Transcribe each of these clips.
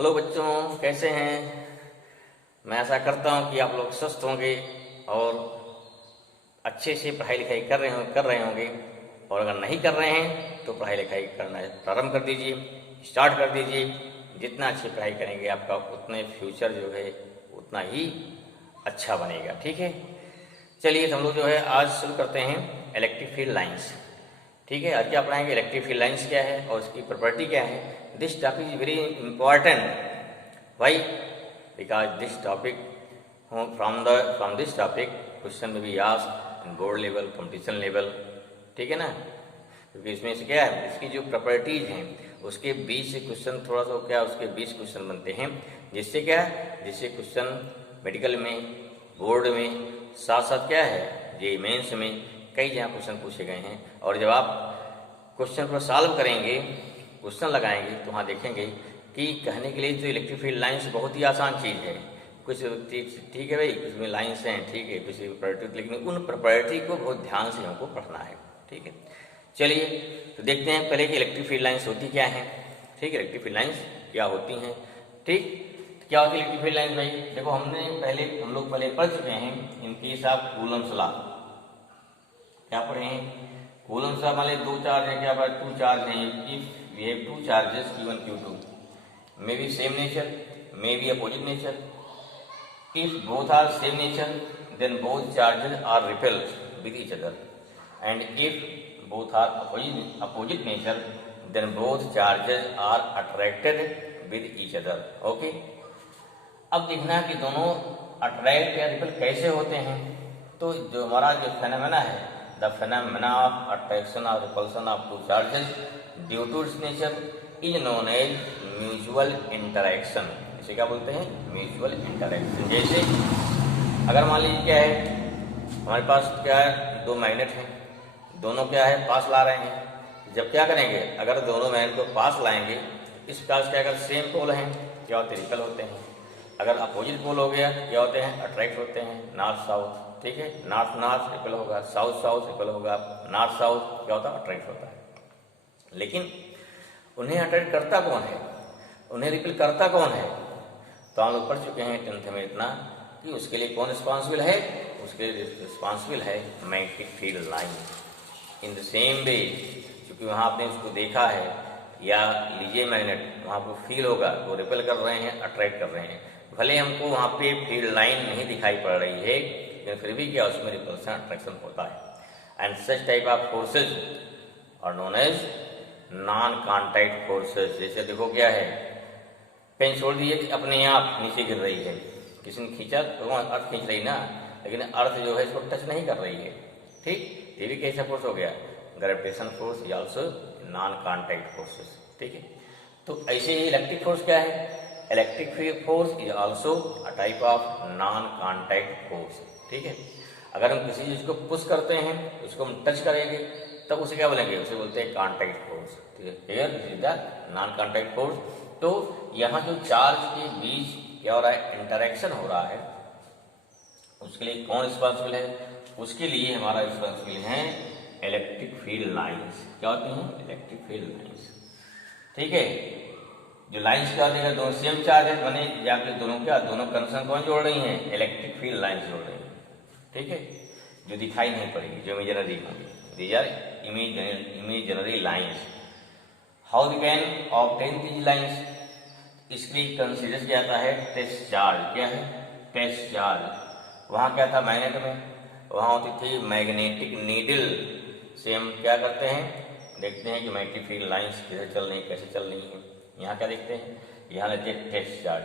Hello बच्चों, कैसे हैं। मैं आशा करता हूं कि आप लोग स्वस्थ होंगे और अच्छे से पढ़ाई लिखाई कर रहे होंगे। और अगर नहीं कर रहे हैं तो पढ़ाई लिखाई करना प्रारंभ कर दीजिए, स्टार्ट कर दीजिए। जितना अच्छी पढ़ाई करेंगे आपका उतने फ्यूचर जो है उतना ही अच्छा बनेगा। ठीक है, चलिए हम लोग जो है आज शुरू करते हैं इलेक्ट्रिक फील्ड लाइंस। ठीक है, आज क्या पढ़ाएंगे, इलेक्ट्रिक फील्ड लाइंस क्या है और इसकी प्रॉपर्टी क्या है। This topic is very important. Why? Because this topic from this topic question में भी asked in board level, competition level. ठीक है ना, क्योंकि इसमें से क्या है, इसकी जो प्रॉपर्टीज हैं उसके 20 से क्वेश्चन, थोड़ा सा क्या उसके 20 क्वेश्चन बनते हैं, जिससे क्या है, जिससे क्वेश्चन मेडिकल में, बोर्ड में, साथ साथ क्या है ये मेंस में कई जगह क्वेश्चन पूछे गए हैं। और जब आप क्वेश्चन को सॉल्व करेंगे, क्वेश्चन लगाएंगे, तो वहाँ देखेंगे कि कहने के लिए तो इलेक्ट्रिक फील्ड लाइंस बहुत ही आसान चीज़ है। कुछ ठीक है भाई, कुछ में लाइंस हैं, ठीक है, कुछ प्रॉपर्टी, लेकिन उन प्रॉपर्टी को बहुत ध्यान से हमको पढ़ना है। ठीक है, चलिए तो देखते हैं पहले कि इलेक्ट्रिक फील्ड लाइंस होती क्या है। ठीक है, इलेक्ट्रिक फील्ड लाइंस क्या होती हैं। ठीक, क्या होती है इलेक्ट्रिक फील्ड लाइंस भाई? देखो हम लोग पहले पढ़ चुके हैं in case of Coulomb's law. क्या पढ़े हैं? कूलम्स लॉ वाले दो चार्ज है, क्या बात, टू चार्ज हैं। If we have two charges Q1 Q2 may be same nature, may be opposite nature. If both are same nature then both charges are repelled with each other, and if both are opposite nature then both charges are attracted with each other. Okay, अब देखना है कि दोनों attract या repel कैसे होते हैं। तो जो हमारा जो फेनोमेना है, द फेनोमेना ऑफ अट्रैक्शन और repulsion of two charges due to its nature is known as mutual interaction. इसे क्या बोलते हैं? Mutual interaction. जैसे अगर मान लीजिए क्या है, हमारे पास क्या है, दो मैग्नेट हैं, दोनों क्या है पास ला रहे हैं। जब क्या करेंगे, अगर दोनों मैग्नेट को पास लाएंगे, इस पास क्या, अगर सेम पोल हैं क्या होते हैं, रिपेल होते हैं। अगर अपोजिट पोल हो गया क्या होते हैं, अट्रैक्ट होते हैं, नॉर्थ साउथ। ठीक है, नॉर्थ नॉर्थ रिपेल होगा, साउथ साउथ रिपेल होगा, नॉर्थ साउथ क्या होता है, अट्रैक्ट होता है। लेकिन उन्हें अट्रैक्ट करता कौन है, उन्हें रिपेल करता कौन है? तो हम लोग पढ़ चुके हैं 10th में इतना कि उसके लिए कौन रिस्पॉन्सिबल है, उसके लिए रिस्पॉन्सिबल है magnetic field line. In the same way, क्योंकि वहाँ आपने उसको देखा है, या लीजिए मैग्नेट, वहाँ आपको फील होगा वो रिपेल कर रहे हैं, अट्रैक्ट कर रहे हैं। भले हमको वहाँ पे फील्ड लाइन नहीं दिखाई पड़ रही है, लेकिन फिर भी क्या उसमें रिपल्सन अट्रैक्शन होता है। And such type of forces are known as non contact forces. जैसे देखो क्या है, पेन छोड़ दिए, अपने आप नीचे गिर रही है, किसी ने खींचा तो अर्थ खींच रही ना, लेकिन अर्थ जो है इसको टच नहीं कर रही है। ठीक, ये भी कैसा फोर्स हो गया, ग्रेविटेशन फोर्स, या ऑल्सो नॉन कॉन्टैक्ट फोर्सेस। ठीक है, तो ऐसे ही इलेक्ट्रिक फोर्स क्या है, electric force is also a type of non contact force. ठीक है, अगर हम किसी चीज को पुश करते हैं, उसको हम टच करेंगे, तब उसे क्या बोलेंगे, उसे बोलते हैं कॉन्टैक्ट फोर्स। ठीक है, here this is the non contact force. तो यहाँ जो चार्ज के बीच क्या हो रहा है, इंटरेक्शन हो रहा है, उसके लिए कौन रिस्पॉन्सिबल है? उसके लिए हमारा रिस्पॉन्सिबल है इलेक्ट्रिक फील्ड लाइंस। क्या होती हैं? Electric field lines. ठीक है, जो लाइंस क्या होती है, दोनों सेम चार्ज है, बने या फिर दोनों क्या, दोनों कंडीशन कौन जोड़ रही हैं, इलेक्ट्रिक फील्ड लाइंस जोड़ रही हैं। ठीक है, जो दिखाई नहीं पड़ेगी, जो इमेजिनरी होंगी, these are imaginary lines. How we can obtain these lines? इसके लिए कंसीडर किया जाता है टेस्ट चार्ज। क्या है? Test charge. वहाँ क्या था मैग्नेट में, वहाँ होती थी मैग्नेटिक नीडल से हम क्या करते हैं, देखते हैं कि मैग्नेटिक फील्ड लाइंस कैसे चल रही, कैसे चल रही हैं। यहाँ क्या देखते हैं, यहाँ लेते हैं test charge.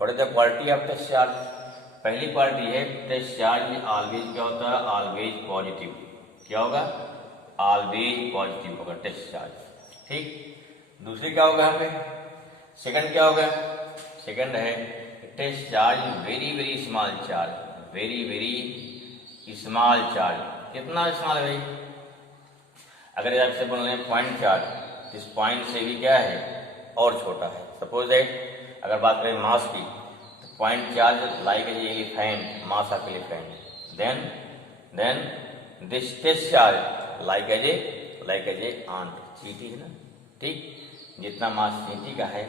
What is the quality of test charge? पहली क्वालिटी है टेस्ट चार्ज ऑलवेज क्या होता है, ऑलवेज पॉजिटिव। क्या होगा? ऑलवेज पॉजिटिव होगा टेस्ट चार्ज। ठीक, दूसरी क्या होगा हमें, सेकंड क्या होगा, सेकंड है test charge very very small charge, very very small charge. कितना स्मॉल है भाई? अगर आपसे बोल रहे हैं पॉइंट चार्ज, इस पॉइंट से भी क्या है और छोटा है। सपोज दैट अगर बात करें मास की, तो point charge like elephant, mass of elephant, then this test charge like as a ant, चींटी है ना। ठीक, जितना मास चींटी का है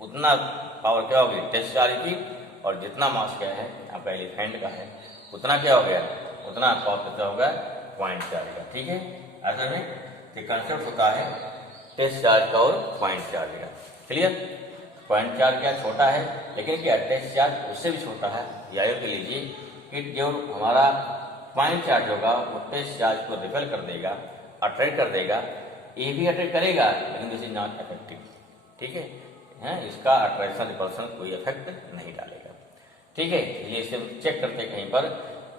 उतना पावर क्या होगी टेस्ट चार्ज की, और जितना मास क्या है आपका एलिफेंट का है उतना क्या हो गया, उतना पावर कितना होगा पॉइंट चार्ज का। ठीक है, ऐसा में ये कंसेप्ट होता है टेस्ट चार्ज का और पॉइंट चार्ज का। क्लियर, पॉइंट चार्ज क्या छोटा है, लेकिन क्या टेस्ट चार्ज उससे भी छोटा है। याद के लीजिए कि जो हमारा पॉइंट चार्ज होगा वो टेस्ट चार्ज को रिपेल कर देगा, अट्रैक्ट कर देगा। ये भी अट्रैक्ट करेगा लेकिन दिस इज नॉट इफेक्टिव। ठीक है, इसका अट्रैक्शन रिपल्सन कोई इफेक्ट नहीं डालेगा। ठीक है, ये इसे चेक करते हैं कहीं पर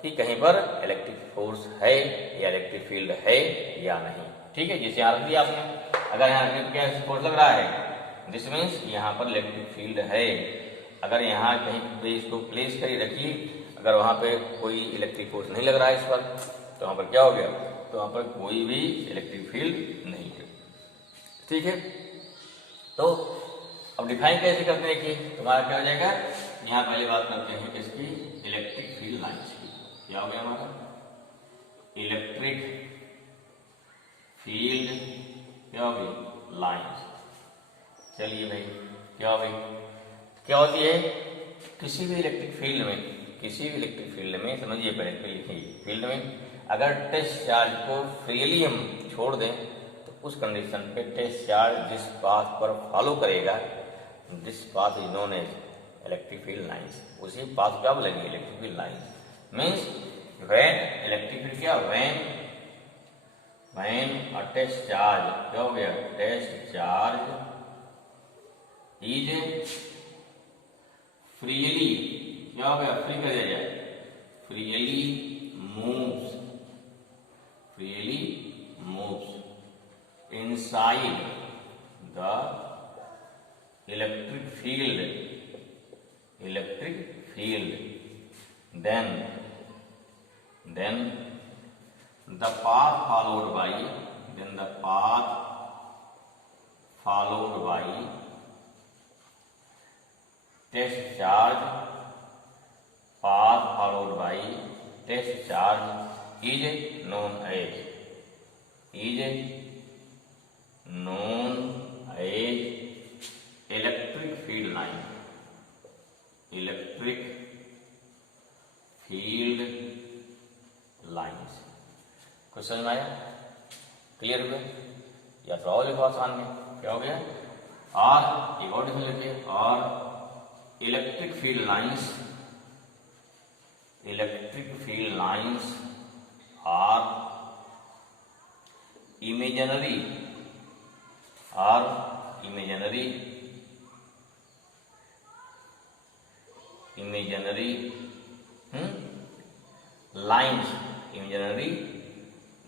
कि कहीं पर इलेक्ट्रिक फोर्स है या इलेक्ट्रिक फील्ड है या नहीं। ठीक है, जैसे यहाँ रख दिया आपने, अगर यहाँ क्या फोर्स लग रहा है दिस मीन्स यहाँ पर इलेक्ट्रिक फील्ड है। अगर यहाँ कहीं पे इसको प्लेस करिए रखिए, अगर वहाँ पे कोई इलेक्ट्रिक फोर्स नहीं लग रहा है इस पर, तो वहाँ पर क्या हो गया, तो वहाँ पर कोई भी इलेक्ट्रिक फील्ड नहीं है। ठीक है, तो अब डिफाइन कैसे करते हैं कि तुम्हारा क्या हो जाएगा, यहाँ पहले बात करते हैं किसकी, इलेक्ट्रिक फील्ड लाइन्स की। क्या हो गया हमारा इलेक्ट्रिक फील्ड क्या होगी लाइन्स। चलिए भाई क्या हो गई, क्या होती है किसी भी इलेक्ट्रिक फील्ड में, किसी भी इलेक्ट्रिक फील्ड में समझिए पहले लिखिए, फील्ड में अगर टेस्ट चार्ज को फ्रीली हम छोड़ दें तो उस कंडीशन पे टेस्ट चार्ज जिस पाथ पर फॉलो करेगा, this path is known as electric field lines. उसी पाथ क्या बोलेंगे electric field lines. Means when electric field क्या, व्हेन अ टेस्ट चार्ज क्या हो गया, टेस्ट चार्ज इज फ्रीली क्या हो गया, फ्री कर दिया जाए, freely moves inside the electric field then the path followed by test charge is known as electric field line, electric field lines. कुछ समझ में आया, क्लियर हो गया, या तो और लिखो आसान में क्या हो गया, और एक और डिफिनेशन लिखिए, और electric field lines are imaginary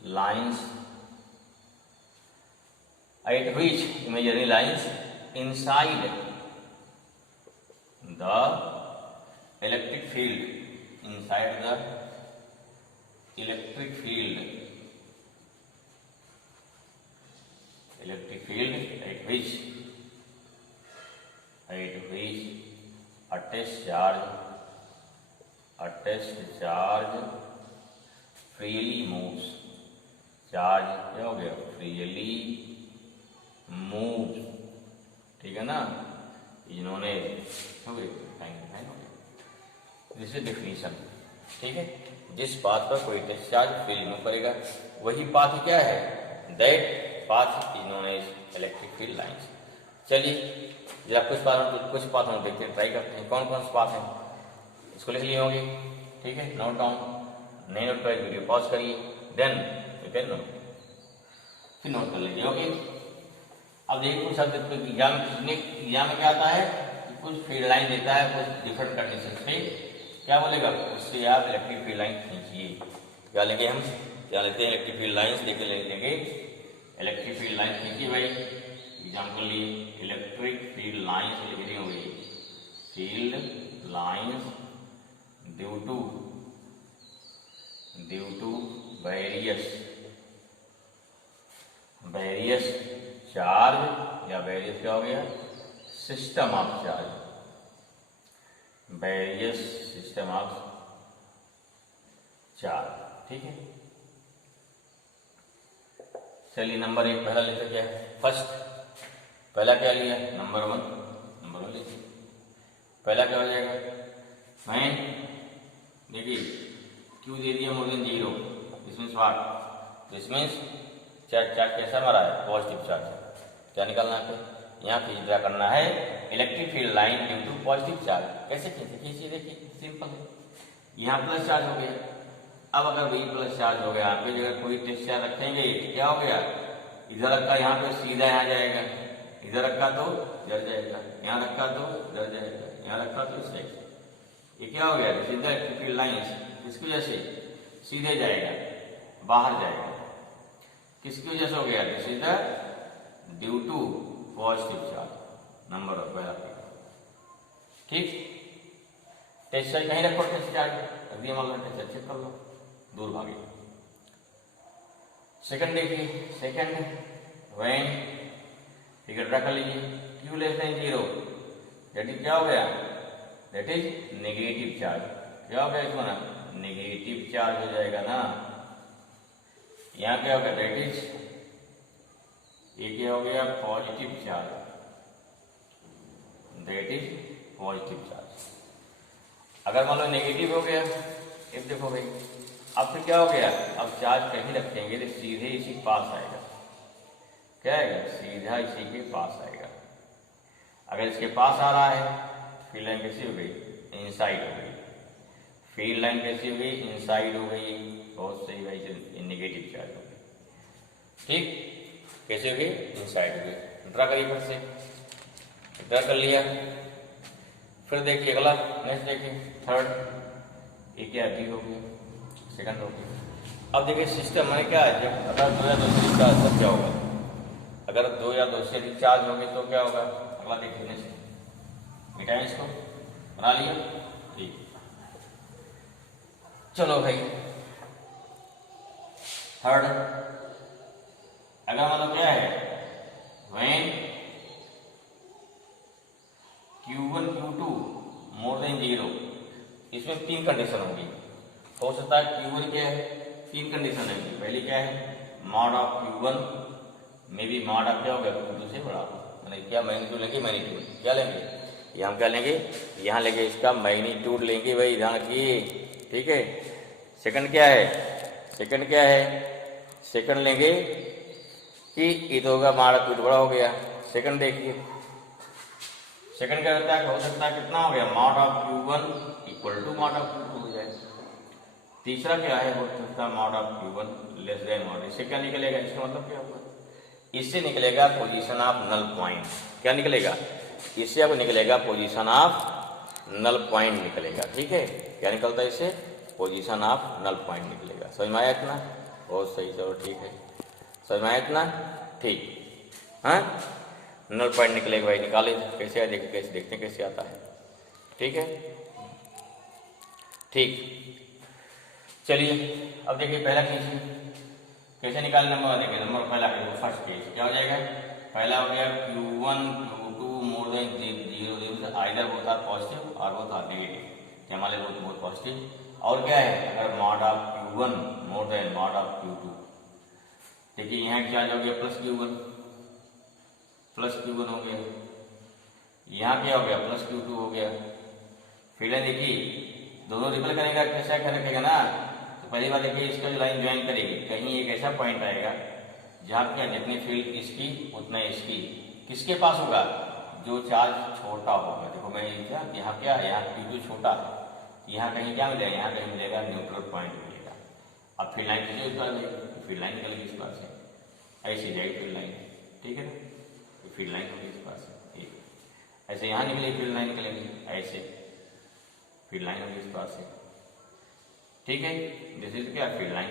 lines at which imaginary lines inside the electric field at which a test charge freely moves, charge क्या हो गया फ्रीली मूव्स। ठीक है ना, इन्होंने हो गई दिस इज डेफिनेशन। ठीक है, जिस पाथ पर कोई टेस्ट चार्ज फ्रीली मूव करेगा वही पाथ क्या है, that path is known as electric field lines. चलिए जरा कुछ पाथ हम देखते हैं, ट्राई करते हैं कौन कौन से पाथ हैं, इसको लिख लिए होंगे। ठीक है, नोट डाउन, नहीं नोट करें वीडियो पॉज करिए, देन फिर नोट कर लीजिए। ओके, अब देखिए कुछ शब्द एग्जाम में क्या आता है, कुछ फील्ड लाइन देता है, कुछ डिफरेंट कंडीशन पे क्या बोलेगा, उससे आप इलेक्ट्रिक फील्ड लाइन खींचिए। क्या लेंगे हम, क्या लेते हैं इलेक्ट्रिक फील्ड लाइन्स, देख लेंगे इलेक्ट्रिक फील्ड लाइन खींचिए भाई। एग्जाम्पल लिए इलेक्ट्रिक फील्ड लाइन्स लिख दी होगी, field lines due to various charge या वेरियस क्या हो गया system of charge, various system of charge. ठीक है, चलिए नंबर 1 पहला लेकर क्या है, फर्स्ट पहला क्या लिया नंबर दोनों लीजिए। पहला क्या हो जाएगा, वहीं देखिए क्यू दे दिया मोर than 0, this means what, this means charge कैसा हमारा है, पॉजिटिव चार्ज। क्या निकालना है, यहाँ पे ड्रा करना है electric field line due to positive charge. कैसे खींचिए, देखिए सिंपल है, यहाँ प्लस चार्ज हो गया। अब अगर वही प्लस चार्ज हो गया, यहाँ पे अगर कोई टेस्ट चार्ज रखेंगे तो क्या हो गया, इधर रखा यहाँ पे सीधा यहाँ जाएगा, इधर रखा तो इधर जाएगा, यहाँ रखा तो इधर जाएगा, यहाँ रखा तो इस साइड। ये क्या हो गया, सीधा इलेक्ट्रिक फील्ड लाइन किसकी वजह से सीधे जाएगा, बाहर जाएगा। किसकी वजह से हो गया, this is the due to positive charge, number of पहला। ठीक, टेस्ट चार्ज कहीं रखो, टेस्ट चार्ज रख दिया, मान लो टेस्ट चार्ज चेक कर लो, दूर भागे। सेकंड देखिए, सेकंड व्हेन फिगर ड्रा कर लीजिए, Q less than 0, that is क्या हो गया, दैट इज नेगेटिव चार्ज। क्या हो गया इसमें ना, नेगेटिव चार्ज हो जाएगा ना। यहाँ क्या हो गया, दैट इज ये क्या हो गया, positive charge, that is positive charge. अगर मान लो नेगेटिव हो गया, इफ देखो भाई, अब फिर क्या हो गया, अब चार्ज कहीं रखेंगे तो सीधे इसी के पास आएगा। क्या आएगा, सीधा इसी के पास आएगा। अगर इसके पास आ रहा है, फील्ड लाइन कैसी हो गई, इनसाइड हो गई। फील्ड लाइन कैसी हो गई, इनसाइड हो गई। बहुत सही भाई, नेगेटिव चार्ज हो गई। ठीक, कैसे हो गई, इनसाइड हो गई। ड्रा करिए, फिर से ड्रा कर लिया। फिर देखिए अगला, नेक्स्ट देखिए थर्ड, ये क्या बी हो गया, सेकंड हो गया। अब देखिए सिस्टम में क्या है, जब अगर 2 या 2 से अधिक चार्ज, तब क्या होगा, अगर 2 या 2 से अधिक चार्ज होंगे तो क्या होगा। अगला देखिए, नेक्स्ट मिटाएं इसको, बना लिया। ठीक, चलो भाई थर्ड, अगर मतलब क्या है, when Q1 Q2 more than 0, इसमें 3 कंडीशन होगी। हो सकता है Q1 क्या है, 3 कंडीशन है। पहली क्या है, मॉड ऑफ Q1 में भी मॉड ऑफ क्या होगा, Q2 से बड़ा। मैंने क्या मैग्नीट्यूड लेंगे, मैग्नीट्यूड क्या लेंगे, ये हम क्या लेंगे, यहाँ लेंगे इसका मैग्नीट्यूड लेंगे भाई, ध्यान रखिए। ठीक है, सेकंड क्या है, सेकंड क्या है, सेकंड लेंगे कि ये तो होगा मॉड ऑफ Q2 बड़ा हो गया। सेकंड देखिए, सेकंड क्या होता है, हो सकता है कितना हो गया, mod of Q1 equal to mod of Q2 हो जाए। तीसरा क्या है, हो सकता है mod of Q1 less than mod. इससे क्या निकलेगा, इसका मतलब क्या होगा, इससे निकलेगा पोजीशन ऑफ नल पॉइंट। क्या निकलेगा, इससे आपको निकलेगा पोजीशन ऑफ नल पॉइंट निकलेगा। ठीक है, क्या निकलता है इससे, पोजीशन ऑफ नल पॉइंट निकलेगा। समझ में आया इतना, बहुत सही, चलो ठीक है, समझ में आया इतना। ठीक, हाँ, नल पॉइंट निकलेगा भाई, निकाले कैसे आया, देखिए कैसे, देखते हैं कैसे आता है। ठीक है, ठीक, चलिए अब देखिए पहला केस कैसे निकाले, नंबर देखिए, नंबर पहला फर्स्ट केस क्या हो जाएगा, पहला हो गया Q1 Q2 more than 0, either both are positive और बोथ आर नेगेटिव। हमारे बोथ पॉजिटिव। और क्या है, अगर mod of Q1 more than mod of Q2, देखिए यहाँ क्या हो गया, प्लस Q1 हो गया, यहाँ क्या हो गया, प्लस Q2 हो गया। फिर देखिए दोनों रिपल करेगा, कैसा कर रखेगा ना, तो पहली बात देखिए इसका जो लाइन ज्वाइन करेगी, कहीं एक ऐसा पॉइंट आएगा जहाँ क्या जितनी फील्ड इसकी उतना इसकी, किसके पास होगा, जो चार्ज छोटा होगा। देखो मैं यहाँ क्या, यहाँ Q2 छोटा है, यहाँ कहीं क्या मिलेगा, यहाँ कहीं मिलेगा न्यूट्रल पॉइंट मिलेगा। अब फील्ड लाइन किसी इस बार, फील्ड लाइन निकलेगी इस बार से, ऐसी जाएगी फील्ड लाइन। ठीक है ना, फील्ड लाइन होगी इस बार से, एक ऐसे यहाँ निकलेगी फील्ड लाइन, निकलेगी ऐसे फील्ड लाइन होगी इस बार से। ठीक है, जैसे क्या फील्ड लाइन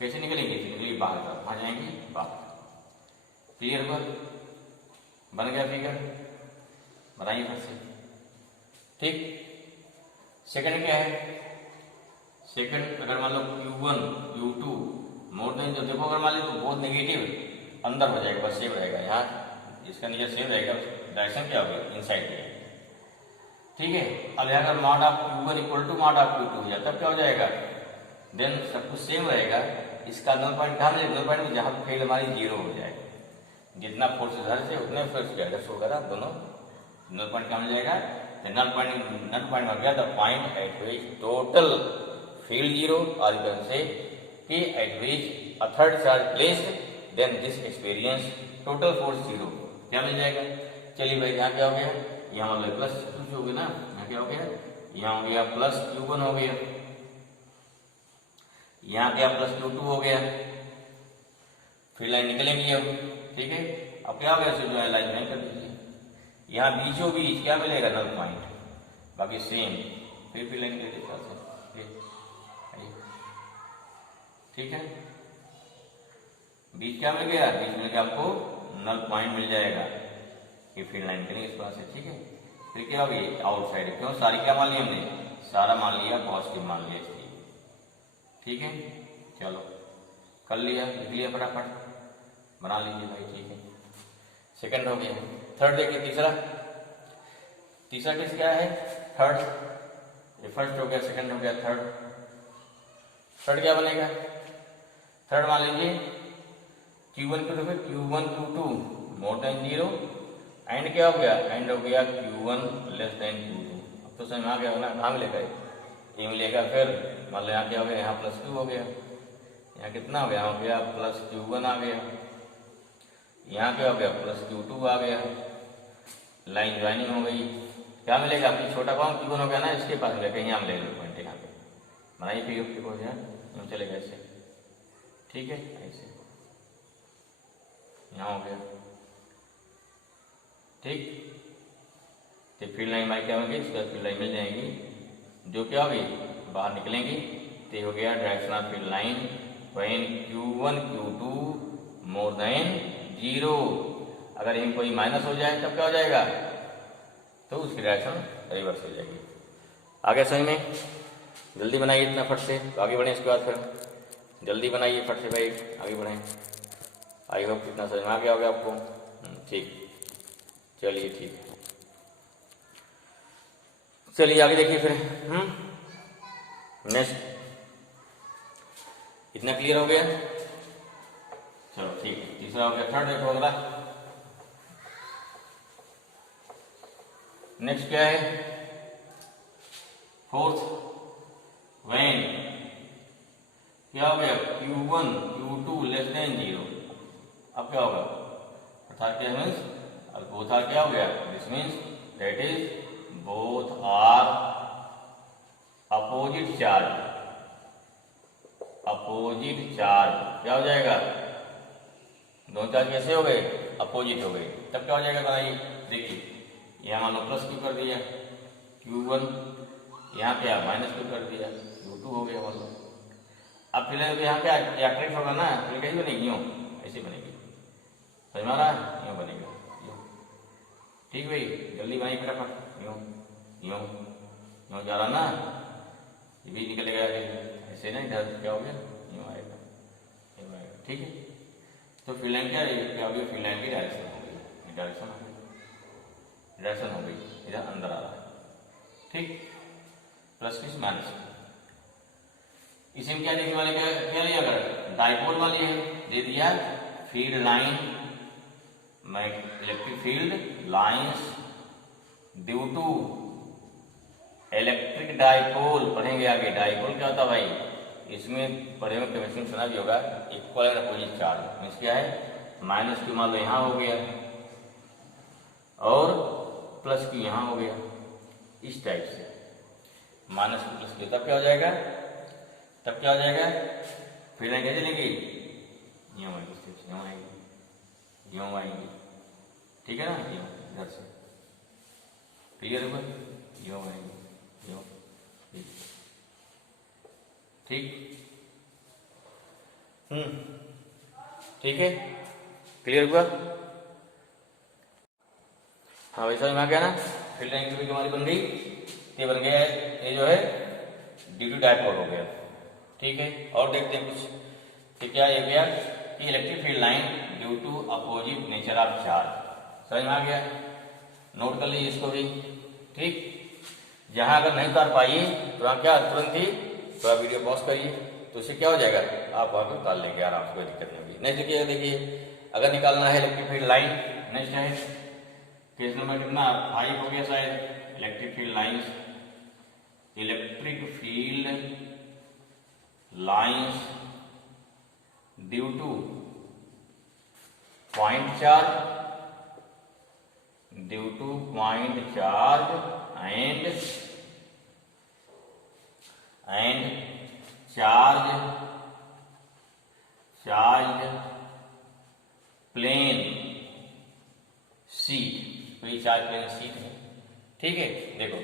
कैसे निकलेंगे, निकलेगी बाहर का, वहां जाएंगे बाहर। क्लियर हुआ, बन गया फिगर, बनाइए फिर से। ठीक, सेकंड क्या है, सेकंड अगर मान लो Q1 Q2 मोर देन, जो देखो अगर मान लो तो बहुत नेगेटिव अंदर हो जाएगा, बस सेम रहेगा, यहाँ इसका नीचे सेम रहेगा, डायरेक्शन क्या होगी, इनसाइड रहेगा। ठीक है, अब यहाँ अगर mod of Q1 equal to mod of Q2 हो जाए, तब क्या हो जाएगा, देन सब कुछ सेम रहेगा। इसका नल पॉइंट कहाँ मिलेगा, नल पॉइंट में जहाँ फील्ड हमारी 0 हो जाए, जितना फोर्स इधर से उतने फोर्स जाएगा, शो करा दोनों नल पॉइंट क्या मिल जाएगा, नल पॉइंट हो गया the point at which total field zero, और यू कैन से कि at which a third charge placed then this experience total force zero, क्या मिल जाएगा। चलिए भाई यहाँ क्या हो गया, यहाँ मतलब प्लस कुछ हो गया ना, यहाँ क्या हो गया, यहाँ हो गया प्लस Q1 हो गया, यहाँ क्या प्लस Q2 हो गया, फिर लाइन निकलेंगी अब, ठीक है। अब क्या हो गया, जो है लाइन ज्वाइन कर दीजिए, यहाँ बीचों बीच क्या मिलेगा, नल पॉइंट, बाकी सेम, फिर लाइन कर दीजिए, ठीक है। बीच क्या मिल गया, बीच में आपको नल पॉइंट मिल जाएगा, ये फिर लाइन करेंगे इस पास से, ठीक है। फिर क्या होगी, आउटसाइड, क्यों सारी क्या मान लिया हमने, सारा मान लिया पॉजिटिव मान लिया इसलिए, ठीक है। चलो कर लिया, लिख लिया फटाफट, बना लीजिए भाई, ठीक है। सेकंड हो गया, थर्ड देखिए, तीसरा किस क्या है, थर्ड, ये फर्स्ट हो गया, सेकंड हो गया, थर्ड क्या बनेगा, थर्ड मान लीजिए Q1 Q2 more than 0, and क्या हो गया, एंड हो गया Q1 लेस देन Q2। अब तो समझ में आ गया ना, कहाँ मिलेगा, ये मिलेगा, फिर मान लो यहाँ क्या हो गया, यहाँ प्लस Q हो गया, यहाँ कितना हो गया प्लस Q1 आ गया, यहाँ क्या हो गया प्लस Q2 आ गया, लाइन ज्वाइनिंग हो गई, क्या मिलेगा, अपनी छोटा कौन Q1 हो गया ना, इसके पास मिलेगा, यहाँ हम ले लो पॉइंट, यहाँ पे बनाइए फिर हो जाए, यूँ चलेगा ऐसे, ठीक है, ऐसे यहाँ हो गया, ठीक। तो फील्ड लाइन हमारी क्या होगी, इसका फील्ड लाइन मिल जाएगी, जो क्या होगी बाहर निकलेंगी, तो हो गया direction of field line when Q1 Q2 more than 0। अगर इन कोई माइनस हो जाए तब क्या हो जाएगा, तो उसकी डायरेक्शन रिवर्स हो जाएगी। आगे समझ में, जल्दी बनाइए इतना फट से, तो आगे बढ़ें, इसके बाद फिर जल्दी बनाइए फट से भाई, आगे बढ़ें। आई होप कितना समझ में आ गया होगा आपको, ठीक, चलिए ठीक है, चलिए आगे देखिए फिर, नेक्स्ट, इतना क्लियर हो गया, चलो ठीक है। तीसरा हो गया, थर्ड देखो अगला, नेक्स्ट क्या है, फोर्थ, व्हेन क्या हो गया Q1 Q2 लेस देन 0। अब क्या होगा, अर्थात क्या मीन्स, अब बोथ आर क्या हो गया, this means that is both are opposite charge, क्या हो जाएगा, दोनों चार्ज कैसे हो गए, अपोजिट हो गए, तब क्या हो जाएगा, बनाइए देखिए, यहाँ मान लो प्लस Q कर दिया Q1, यहाँ क्या माइनस Q कर दिया Q2 हो गया, मान लो। अब फिर यहाँ क्या अट्रैक्ट होगा ना, फिर कैसे बनेगी, यूँ ऐसे बनेगी, समझ में आ रहा है, यूँ बनेगा, यूँ, ठीक भाई, जल्दी बनाइए फटाफट, यूँ यूँ यूँ जा रहा ना, ये भी निकलेगा, ऐसे नहीं, इधर क्या हो गया, यूँ आएगा, यूँ आएगा, ठीक है। तो फील्ड लाइन क्या हो गया, फील्ड लाइन की डायरेक्शन हो गई, डायरेक्शन हो गई, इधर अंदर आ रहा है, ठीक, प्लस किस माइनस, इसमें क्या देखने वाले, क्या लिया, अगर डाइपोल वाली है, दे दिया field line, electric field lines due to electric dipole, पढ़ेंगे आगे, डाइपोल क्या होता है भाई, इसमें पढ़े हुए केमिस्ट्री में सुना भी होगा, equal and opposite charge, means क्या है, माइनस Q मान लो यहाँ हो गया, और प्लस Q यहाँ हो गया, इस टाइप से, माइनस Q प्लस Q, तब क्या हो जाएगा, फिर लाइन कैसे लेंगे, यूँ आएगी, यूँ आएगी, ठीक है ना, यूँ इधर से, क्लियर है भाई, यूँ आएगी, यूँ, ठीक, ठीक है, क्लियर हुआ, हाँ वैसा में आ गया ना, फील्ड लाइन की हमारी बन गई, ये बन गया है, ये जो है ड्यू टू डाइपोल हो गया, ठीक है। और देखते हैं कुछ कि क्या ये गया कि electric field line due to opposite nature of charge, समझ में आ गया, नोट कर लीजिए इसको भी, ठीक। जहां अगर नहीं उतार पाइए तो वहाँ क्या तुरंत ही थोड़ा वीडियो पॉज करिए, तो उससे क्या हो जाएगा, आप वहाँ पे उतार लेंगे आराम से, कोई दिक्कत नहीं होगी। नेक्स्ट देखिए, अगर निकालना है इलेक्ट्रिक फील्ड लाइन, नेक्स्ट है केस नंबर कितना 5 हो गया शायद। Electric field lines, electric field lines due to point charge, due to point charge and charge plane sheet. कोई चार्ज प्लेन शीट है, ठीक है। देखो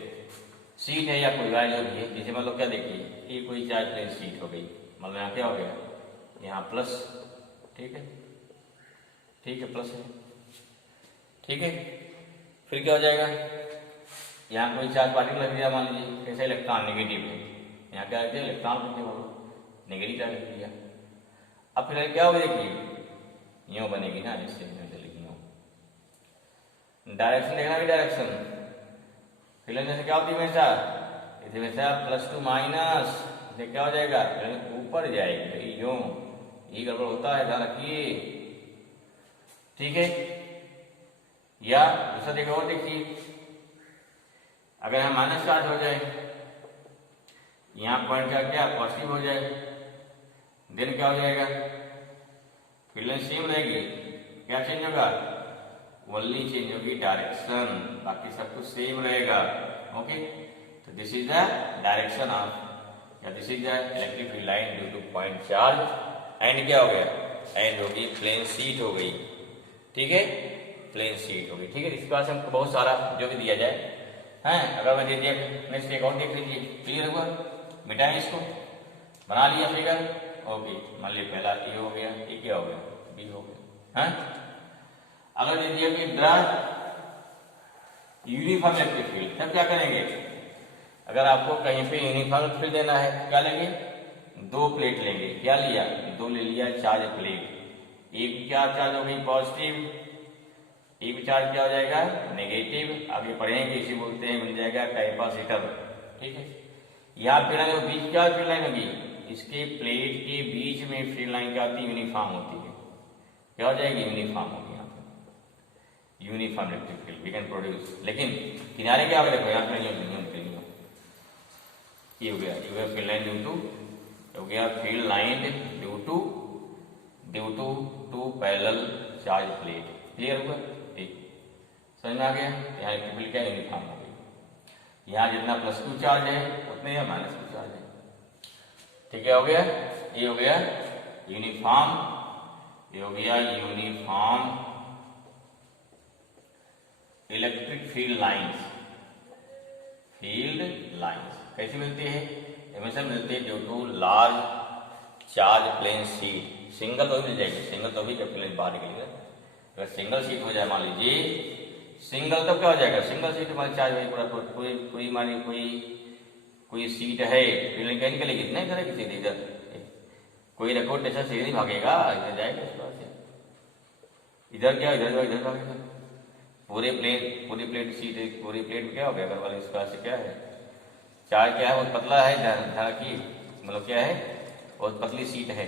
शीट है या कोई वैल्यू भी है, जैसे मतलब क्या देखिए, ये कोई चार्ज प्लेन शीट हो गई, मतलब यहाँ क्या हो गया, यहाँ प्लस, ठीक है, ठीक है, प्लस है, ठीक है। फिर क्या हो जाएगा, यहाँ कोई चार्ज पार्टिकल रख दिया, मान लीजिए कैसे इलेक्ट्रॉन नेगेटिव है, यहाँ क्या रख दिया, इलेक्ट्रॉन रख दिया, नेगेटिव चार्ज रख दिया। अब फिर क्या होगा देखिए, यूं बनेगी ना, इससे डायरेक्शन देखना भी, डायरेक्शन फिर जैसे क्या होती है हमेशा, इसे हमेशा प्लस टू माइनस, इसे क्या हो जाएगा, ऊपर जाएगी, यूं, ये गड़बड़ होता है, ध्यान रखिए, ठीक है। या दूसरा देखो और देखिए, अगर यहाँ माइनस चार्ज हो जाए, यहाँ पॉइंट का क्या पॉजिटिव हो जाए, देन क्या हो जाएगा, फील्ड सेम रहेगी, क्या चेंज होगा, ओनली चेंज होगी डायरेक्शन, बाकी सब कुछ सेम रहेगा, ओके। तो this is the direction of, या this is the electric field line due to point charge and क्या हो गया, एंड होगी प्लेन शीट हो गई, ठीक है, प्लेन शीट हो गई, ठीक है। इसके बाद हमको बहुत सारा जो भी दिया जाए हैं, अगर मैं दे दिया, नेक्स्ट एक और देख लीजिए, क्लियर हुआ, मिटाएं इसको, बना लिया फिगर, ओके। मान लीजिए पहला ए हो गया, ये क्या हो गया, बी हो गया, हैं। अगर दे दिया कि ड्रा यूनिफॉर्म इलेक्ट्रिक फील्ड, तब क्या करेंगे, अगर आपको कहीं पे यूनिफॉर्म फील्ड देना है, क्या लेंगे, दो प्लेट लेंगे, क्या लिया, दो ले लिया चार्ज प्लेट, एक क्या चार्ज हो गई पॉजिटिव, एक चार्ज क्या हो जाएगा नेगेटिव, आगे पढ़ेंगे, इसे बोलते हैं, बन जाएगा कैपेसिटर, ठीक है। यहाँ फिर बीच क्या फील्ड लाइन होगी, इसके प्लेट के बीच में फील्ड लाइन क्या होती है, यूनिफॉर्म होती है, क्या हो जाएगी, यूनिफॉर्म होगी, यहाँ पे uniform electric field we can produce. लेकिन किनारे क्या होगा, देखो यहाँ पे ये हो गया, ये हो गया फील्ड लाइन ड्यू टू, हो गया field line due to two parallel charge plate, clear हुआ, ठीक, समझ में आ गया। यहाँ इलेक्ट्रिक फील्ड क्या यूनिफॉर्म हो गई, यहाँ जितना प्लस टू चार्ज है उतने यहाँ माइनस टू चार्ज है, ठीक है, हो गया, ये हो गया यूनिफॉर्म, ये हो गया यूनिफॉर्म इलेक्ट्रिक फील्ड लाइंस, कैसे मिलती है, हमेशा मिलती है due to large charge plane sheet, single तो मिल जाएगी, सिंगल तो भी जब प्लेन बाहर निकलेगा, अगर सिंगल शीट हो जाए, मान लीजिए सिंगल, तब क्या हो जाएगा, सिंगल शीट हमारी चार्ज वही पूरा, कोई मानी कोई सीट है, फील्ड कहीं निकलेगी, नहीं करेगी सीधे इधर, कोई रिकॉर्ड स्टेशन सीधे नहीं भागेगा, इधर जाएगा, इस बात से इधर क्या, इधर भागेगा, पूरी प्लेट सीट, पूरी प्लेट क्या हो गया, अगर वाले इस बात से क्या है, चार्ज क्या है, बहुत पतला है, ध्यान की, मतलब क्या है, बहुत पतली सीट है,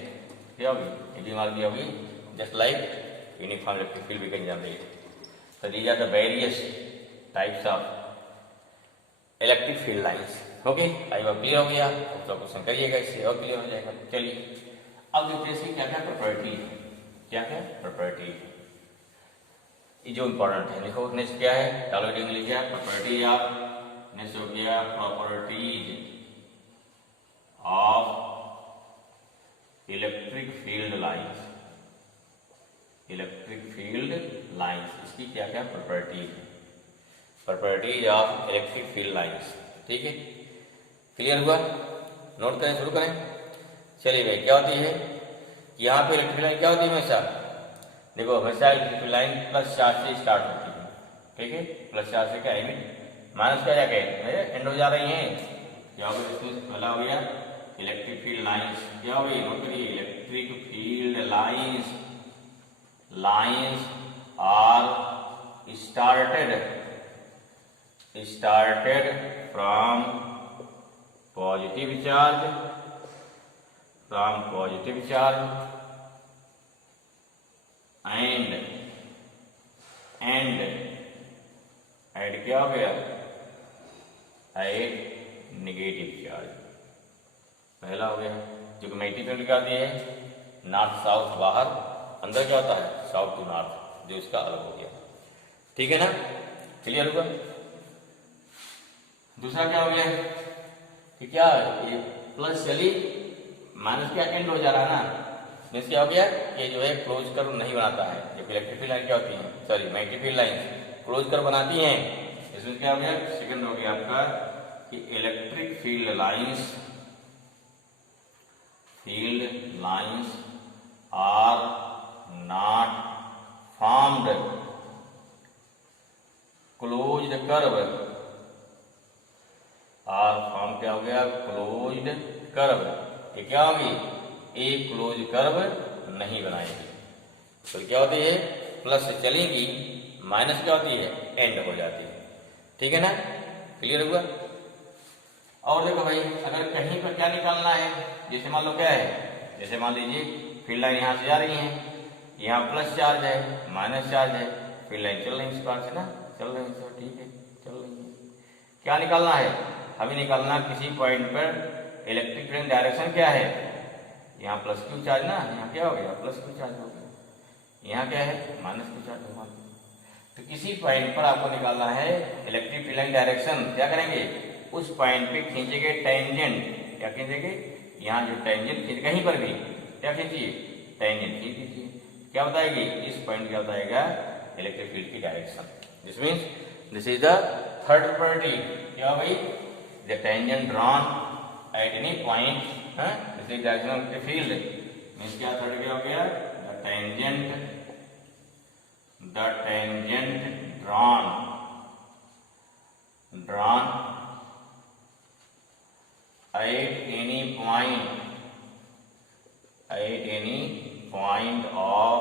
क्या होगी, ये भी मार दिया होगी, just like uniform electric field we can generate. So these are the various types of electric field lines. Okay, आई बात क्लियर हो गया, तो क्वेश्चन करिएगा, इससे और क्लियर हो जाएगा। चलिए अब देखते हैं इसकी क्या क्या प्रॉपर्टी है, क्या क्या प्रॉपर्टी है, ये जो इंपॉर्टेंट है, लिखो नेक्स्ट क्या है, डालो हेडिंग लिख गया प्रॉपर्टी ऑफ, नेक्स्ट हो गया properties of electric field lines, electric field lines, इसकी क्या क्या प्रॉपर्टी है, properties of electric field lines, ठीक है, क्लियर हुआ, नोट करें, शुरू करें। चलिए भाई, क्या होती है, यहाँ पे इलेक्ट्रिक लाइन क्या होती है, हमेशा देखो, हमेशा इलेक्ट्रिक लाइन प्लस चार्ज से स्टार्ट होती है, ठीक है, प्लस चार्ज से क्या है, माइनस का जाके एंड हो जा रही है, क्या हो गया, इसमें पहला हो गया इलेक्ट्रिक फील्ड लाइंस, क्या हो गई, नोट करिए, electric field lines, lines are started from positive charge and add क्या हो गया, ऐड नेगेटिव चार्ज, पहला हो गया। जो कि मैग्नेटिक फील्ड क्या होती है, नॉर्थ साउथ बाहर, अंदर क्या होता है साउथ टू नॉर्थ, जो इसका अलग हो गया। ठीक है ना, क्लियर होगा। दूसरा क्या हो गया कि क्या ये प्लस चली माइनस क्या एंड हो जा रहा है ना, मीन्स क्या हो गया ये जो है क्लोज कर्व नहीं बनाता है। जब इलेक्ट्रिक फील्ड लाइन क्या होती है, sorry magnetic field line close curve बनाती हैं, इसमें क्या हो गया, सेकंड हो गया आपका कि electric field lines are not formed closed curve, are form क्या हो गया, क्लोज्ड कर्व। ये क्या होगी, एक क्लोज कर्व नहीं बनाएगी। तो क्या होती है, प्लस से चलेगी, माइनस क्या होती है, एंड हो जाती है। ठीक है ना, क्लियर हुआ। और देखो भाई, अगर कहीं पर क्या निकालना है, जैसे मान लो क्या है, जैसे मान लीजिए फील्ड लाइन यहाँ से जा रही है, यहाँ प्लस चार्ज है, माइनस चार्ज है, फील्ड लाइन चल रही है इस पार से ना, चल रही है, ठीक है चल रही है। क्या निकालना है, हमें निकालना किसी पॉइंट पर इलेक्ट्रिक फील्ड डायरेक्शन क्या है, यहाँ प्लस क्यू चार्ज ना, यहाँ क्या हो गया प्लस क्यू चार्ज हो गया, यहाँ क्या है माइनस क्यू चार्ज होगा। तो किसी पॉइंट पर आपको निकालना है इलेक्ट्रिक फील्ड लाइन डायरेक्शन, क्या करेंगे, उस पॉइंट पे खींचेंगे टेंजेंट, क्या खींचेंगे, यहाँ जो टेंजेंट खींच, कहीं पर भी क्या खींचिए, टेंजेंट खींच दीजिए, क्या बताएगी, इस पॉइंट क्या बताएगा इलेक्ट्रिक फील्ड की direction. This means this is the third property, क्या भाई, the tangent drawn at any point, this is direction of the field. Means क्या, थर्ड क्या हो गया, the tangent drawn at any point of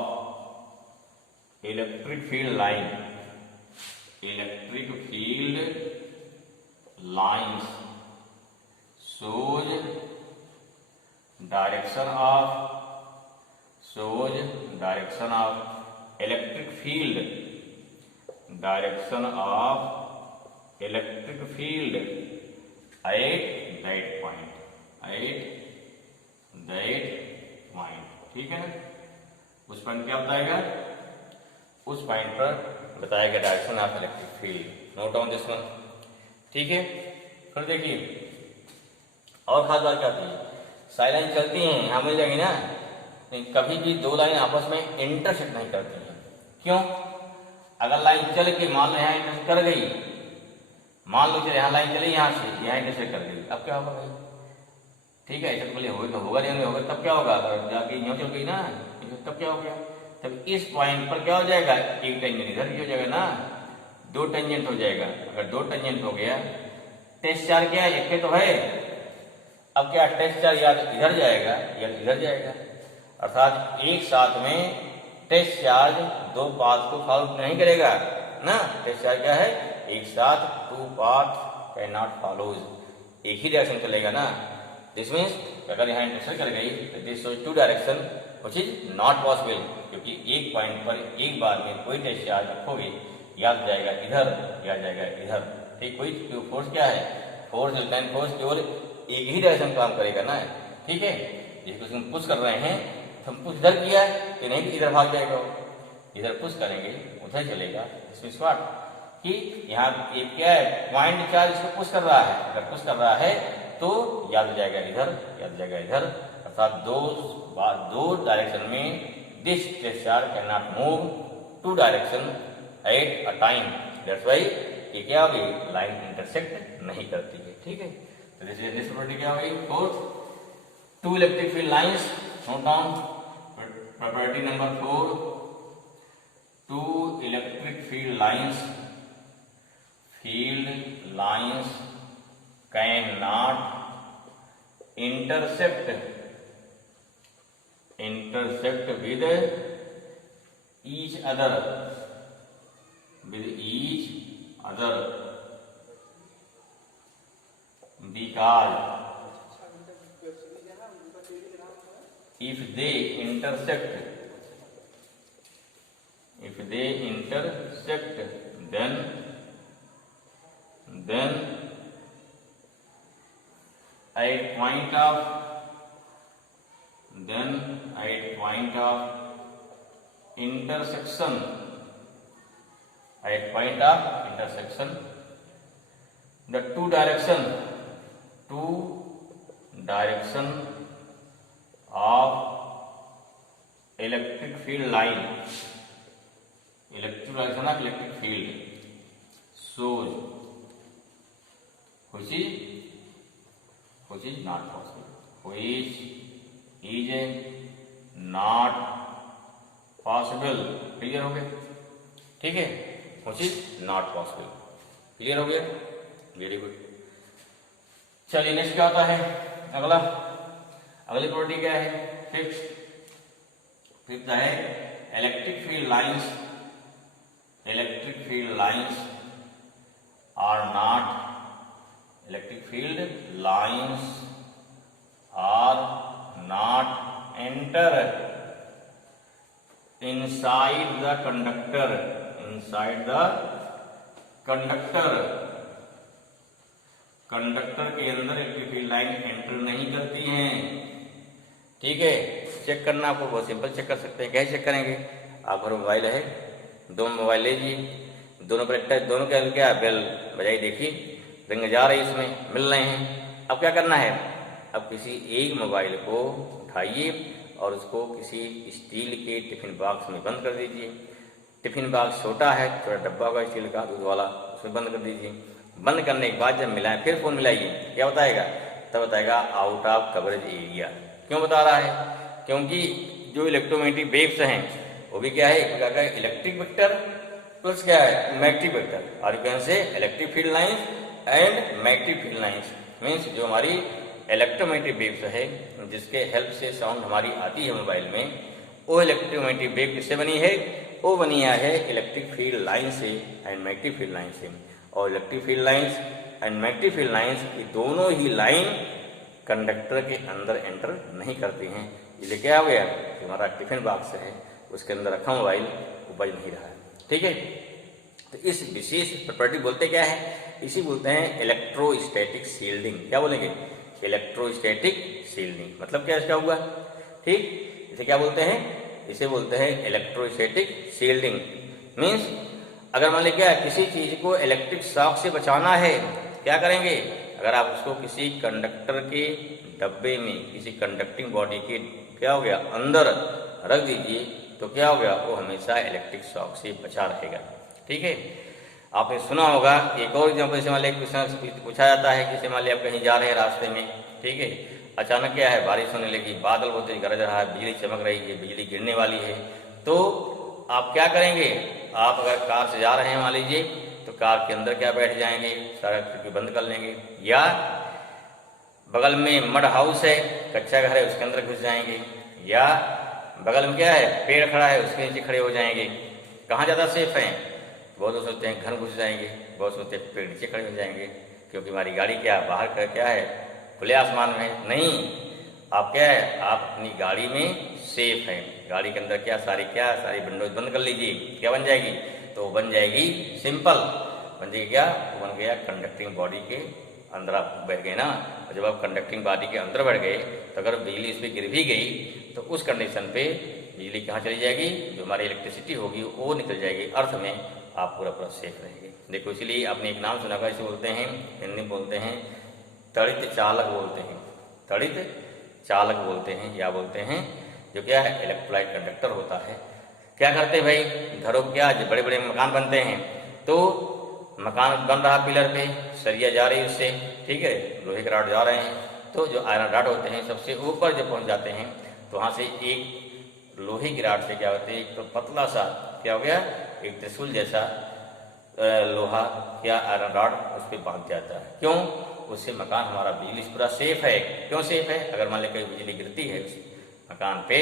electric field lines shows direction of electric field at that point, ठीक है ना। उस point क्या बताएगा, उस पॉइंट पर बताएगा direction of electric field. Note down this one, ठीक है। फिर देखिए और खास बात क्या होती है, सारी लाइन चलती हैं, यहाँ मिल जाएगी ना, कभी भी दो लाइन आपस में इंटरसेक्ट नहीं करती हैं। क्यों, अगर लाइन चल के मान लो यहाँ इंटरसेक्ट कर गई, मान लो चले यहाँ लाइन चली, यहाँ से यहाँ इंटरसेक्ट कर गई, अब क्या होगा भाई, ठीक है, ऐसा तो बोले होगा नहीं होगा, तब क्या होगा, अगर जाके यहाँ चल गई ना, तब क्या हो गया, तब इस पॉइंट पर क्या हो जाएगा, एक टेंजेंट इधर भी हो जाएगा ना, दो टेंजेंट हो जाएगा। अगर दो टेंजेंट हो गया, टेस्ट चार्ज क्या है, एक पे तो है, अब क्या टेस्ट चार्ज या इधर जाएगा या इधर जाएगा, अर्थात एक साथ में टेस्ट चार्ज दो पाथ को फॉलो नहीं करेगा ना। टेस्ट चार्ज क्या है, एक साथ two path can not follows, एक ही डायरेक्शन चलेगा ना। दिस मीन्स अगर यहाँ इंटरसेक्ट कर गई तो this shows two direction which is not possible, क्योंकि एक पॉइंट पर एक बार में कोई टेस्ट चार्ज रखोगे, या तो जाएगा इधर या जाएगा इधर, ठीक। कोई फोर्स क्या है, फोर्स रिजल्टेंट फोर्स केवल एक ही डायरेक्शन काम करेगा ना, ठीक है। जिसको हम पुश कर रहे हैं, हम पुश इधर किया कि नहीं, कि इधर भाग जाएगा, इधर पुश करेंगे उधर चलेगा। इसमें स्वाट कि यहाँ एक क्या है, पॉइंट चार्ज इसको पुश कर रहा है, अगर पुश कर रहा है तो या तो जाएगा इधर या तो जाएगा इधर, अर्थात दो डायरेक्शन में this test charge can not move two direction at a time, that's why ये क्या होगी, लाइन इंटरसेक्ट नहीं करती है, ठीक है। तो दिस प्रॉपर्टी क्या होगी, fourth, two electric field lines, note down property number 4, two electric field lines can not intersect with each other because if they intersect then point of intersection, the two direction of electric field line, electric field shows which is not possible, which is not possible। Clear हो गया? ठीक है, which is not possible। Clear हो गया? Very good. चलिए next क्या होता है? अगली प्रॉपर्टी क्या है? फिफ्थ है electric field lines are not enter inside the conductor, conductor के अंदर इलेक्ट्रिक फील्ड लाइन एंटर नहीं करती हैं। ठीक है, चेक करना आपको बहुत सिंपल चेक कर सकते हैं। कैसे चेक करेंगे? आप घर मोबाइल है, दो मोबाइल लीजिए, दोनों पर दोनों के क्या बेल बजाई, देखिए रिंग जा रही, इसमें मिल रहे हैं। अब क्या करना है? अब किसी एक मोबाइल को उठाइए और उसको किसी स्टील के टिफिन बॉक्स में बंद कर दीजिए। टिफिन बॉक्स छोटा है, थोड़ा डब्बा होगा स्टील का दूध वाला, उसमें बंद कर दीजिए। बंद करने के बाद जब मिलाएं, फिर फोन मिलाइए, क्या बताएगा? तब बताएगा आउट ऑफ कवरेज एरिया। क्यों बता रहा है? क्योंकि जो इलेक्ट्रोमैग्नेटिक वेव्स हैं वो भी क्या है? इलेक्ट्रिक वेक्टर प्लस क्या है? Magnetic vector. और can say electric field lines and magnetic field lines means जो हमारी इलेक्ट्रोमैग्नेटिक वेव्स है जिसके हेल्प से साउंड हमारी आती है मोबाइल में, वो इलेक्ट्रोमैग्नेटिक वेव किससे बनी है? वो बनी है इलेक्ट्रिक फील्ड लाइन से एंड मैग्नेटिक फील्ड लाइन से। और electric field lines and magnetic field lines ये दोनों ही लाइन कंडक्टर के अंदर एंटर नहीं करती हैं। इसलिए क्या हो गया कि हमारा टिफिन बॉक्स है, उसके अंदर रखा मोबाइल, वो बज नहीं रहा है। ठीक है, तो इस विशेष प्रॉपर्टी बोलते क्या है? इसी बोलते हैं इलेक्ट्रोस्टैटिक शील्डिंग। क्या बोलेंगे? Electrostatic shielding. मतलब क्या इसका हुआ? ठीक, इसे क्या बोलते हैं? इसे बोलते हैं इलेक्ट्रोस्टैटिक शील्डिंग। मीन्स अगर मान लीजिए क्या किसी चीज को इलेक्ट्रिक शॉक से बचाना है, क्या करेंगे? अगर आप उसको किसी कंडक्टर के डब्बे में, किसी कंडक्टिंग बॉडी के क्या हो गया अंदर रख दीजिए, तो क्या हो गया? वो हमेशा इलेक्ट्रिक शॉक से बचा रहेगा। ठीक है, आपने सुना होगा एक और एग्जाम्पल, जैसे मान लिया क्वेश्चन पूछा जाता है कि मान लिया आप कहीं जा रहे हैं रास्ते में, ठीक है, अचानक क्या है? बारिश होने लगी, बादल बहुत तेज गरज रहा है, बिजली चमक रही है, बिजली गिरने वाली है, तो आप क्या करेंगे? आप अगर कार से जा रहे हैं मान लीजिए, तो कार के अंदर क्या बैठ जाएंगे, सारा खिड़की बंद कर लेंगे, या बगल में मड हाउस है, कच्चा घर है, उसके अंदर घुस जाएंगे, या बगल में क्या है? पेड़ खड़ा है, उसके नीचे खड़े हो जाएंगे। कहाँ ज़्यादा सेफ हैं? बहुत लोग सोचते हैं घर घुस जाएंगे, बहुत सोचते हैं पेड़ नीचे खड़े हो जाएंगे, क्योंकि हमारी गाड़ी क्या बाहर का क्या है? खुले आसमान में। नहीं, आप क्या है? आप अपनी गाड़ी में सेफ हैं। गाड़ी के अंदर क्या सारी विंडोज बंद कर लीजिए, क्या बन जाएगी? तो बन जाएगी सिंपल, बन जाएगी क्या? वो बन गया कंडक्टिंग बॉडी के अंदर आप बैठ गए ना। और जब आप कंडक्टिंग बॉडी के अंदर बैठ गए, तो अगर बिजली इस पर गिर भी गई, तो उस कंडीशन पे बिजली कहाँ चली जाएगी? जो हमारी इलेक्ट्रिसिटी होगी वो निकल जाएगी अर्थ में, आप पूरा सेफ रहेंगे। देखो, इसलिए आपने एक नाम सुना होगा, इसे बोलते हैं हिंदी में बोलते हैं तड़ित चालक बोलते हैं, तड़ित चालक बोलते हैं, या बोलते हैं जो क्या है? इलेक्ट्रोलाइट कंडक्टर होता है। क्या करते हैं भाई? घरों क्या जो बड़े बड़े मकान बनते हैं, तो मकान बन रहा पिलर पे, सरिया जा रही उससे, ठीक है, लोहे के रॉड जा रहे हैं, तो जो आयरन रॉड होते हैं सबसे ऊपर जब पहुंच जाते हैं, तो वहाँ से एक लोहे की रॉड से क्या होते हैं? एक तो पतला सा क्या हो गया? एक त्रिशूल जैसा लोहा या आयरन रॉड उस पर बांध जाता है। क्यों? उससे मकान हमारा बिजली पूरा सेफ है। क्यों सेफ है? अगर मान लीजिए कहीं बिजली गिरती है उस मकान पे,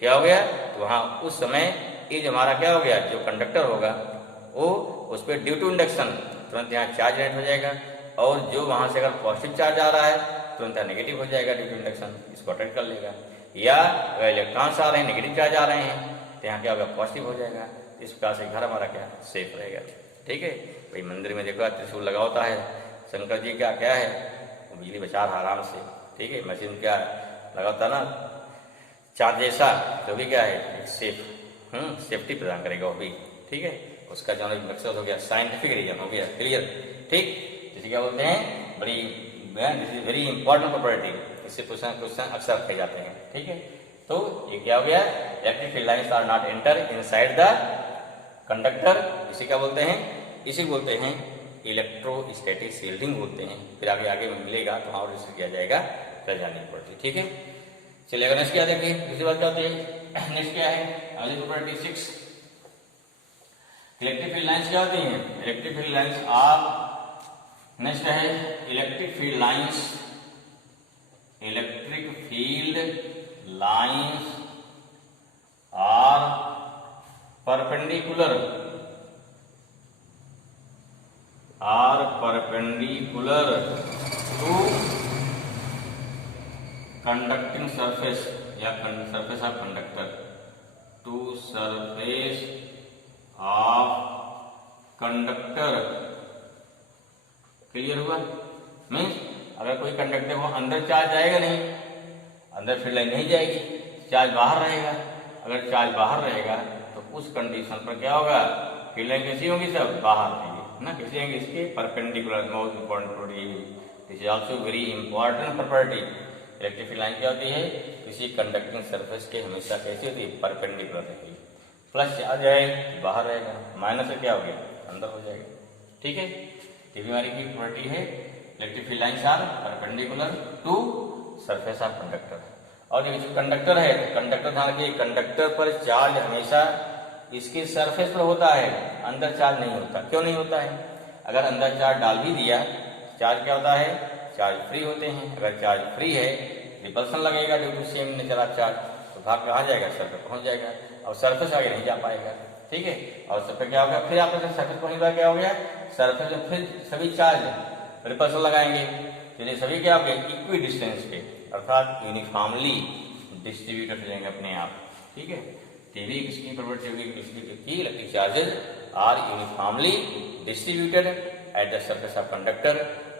क्या हो गया? तो वहाँ उस समय ये जो हमारा क्या हो गया? जो कंडक्टर होगा वो उस पर ड्यू टू इंडक्शन तुरंत यहाँ चार्ज जनरेट हो जाएगा, और जो वहाँ से अगर पॉजिटिव चार्ज आ रहा है तुरंत यहाँ नेगेटिव हो जाएगा ड्यू टू इंडक्शन, इसको अटेंड कर लेगा। या अगर इलेक्ट्रॉन्स आ रहे हैं, नेगेटिव चार्ज आ रहे हैं, तो यहाँ क्या होगा? पॉजिटिव हो जाएगा। इस प्रकार से घर हमारा क्या सेफ रहेगा। ठीक है भाई, मंदिर में देखो त्रिशूल लगा होता है, शंकर जी का क्या है? वो बिजली बचा रहा आराम से, ठीक है। मशीन क्या लगाता ना चार्ज जैसा, जो भी क्या है सेफ सेफ्टी प्रदान करेगा वो भी, ठीक है। उसका जो है मकसद हो गया साइंटिफिक रीजन हो गया, क्लियर, ठीक। जैसे क्या बोलते हैं बड़ी this is very important property, इससे क्वेश्चन अक्सर रखे जाते हैं, ठीक है। तो ये क्या हो गया, electric field lines are not enter inside the conductor, इसे क्या बोलते हैं, इसे बोलते हैं इलेक्ट्रोस्टैटिक शील्डिंग बोलते हैं। फिर आगे आगे में मिलेगा तो वहां डिस्कस किया जाएगा, फिर जानी पड़ती, ठीक है। चलिए नेक्स्ट क्या देखिए, दूसरी बात क्या होती है, नेक्स्ट क्या है अगली प्रॉपर्टी 6, इलेक्ट्रिक फील्ड लाइंस क्या होती हैं, electric field lines are, next है electric field lines, electric field lines are perpendicular to conducting surface या surface of conductor, to surface of conductor, clear हुआ। मीन्स अगर कोई कंडक्टर वो अंदर चार्ज जाएगा नहीं, अंदर फील्ड लाइन नहीं जाएगी, चार्ज बाहर रहेगा। अगर चार्ज बाहर रहेगा तो उस कंडीशन पर क्या होगा, फील्ड लाइन कैसी होगी, सब बाहर रहेगी ना, कैसी होंगी, इसके perpendicular, most important property. This is also very important property. Electric field line क्या होती है, किसी कंडक्टिंग सरफेस के हमेशा कैसी होती है, परपेंडिकुलर रहेगी। प्लस चार्ज है बाहर रहेगा, माइनस से क्या हो गया, अंदर हो जाएगा, ठीक है। ये बीमारी की प्रॉपर्टी है, electric field lines are perpendicular to surface of conductor. और ये जो कंडक्टर है, तो कंडक्टर ध्यान रखिए, कंडक्टर पर चार्ज हमेशा इसके सरफेस पर होता है, अंदर चार्ज नहीं होता। क्यों नहीं होता है, अगर अंदर चार्ज डाल भी दिया, चार्ज क्या होता है, चार्ज फ्री होते हैं। अगर चार्ज फ्री है, रिपल्सन लगेगा due to same nature of charge, तो भाग कहाँ जाएगा, सरफेस पहुंच जाएगा, और सरफेस आगे नहीं जा पाएगा, ठीक है। और सरफेस क्या हो गया, फिर आपका सरफेस पहुंचने पर क्या हो गया, सरफेस में फिर सभी चार्ज रिपल्सन लगाएंगे, फिर सभी क्या हो गए, इक्वी डिस्टेंस पे, अर्थात यूनिफॉर्मली डिस्ट्रीब्यूटेड रहेंगे अपने आप, ठीक है। टीवी किसकी प्रॉपर्टी होगी, की electric charges are uniformly distributed at the surface of conductor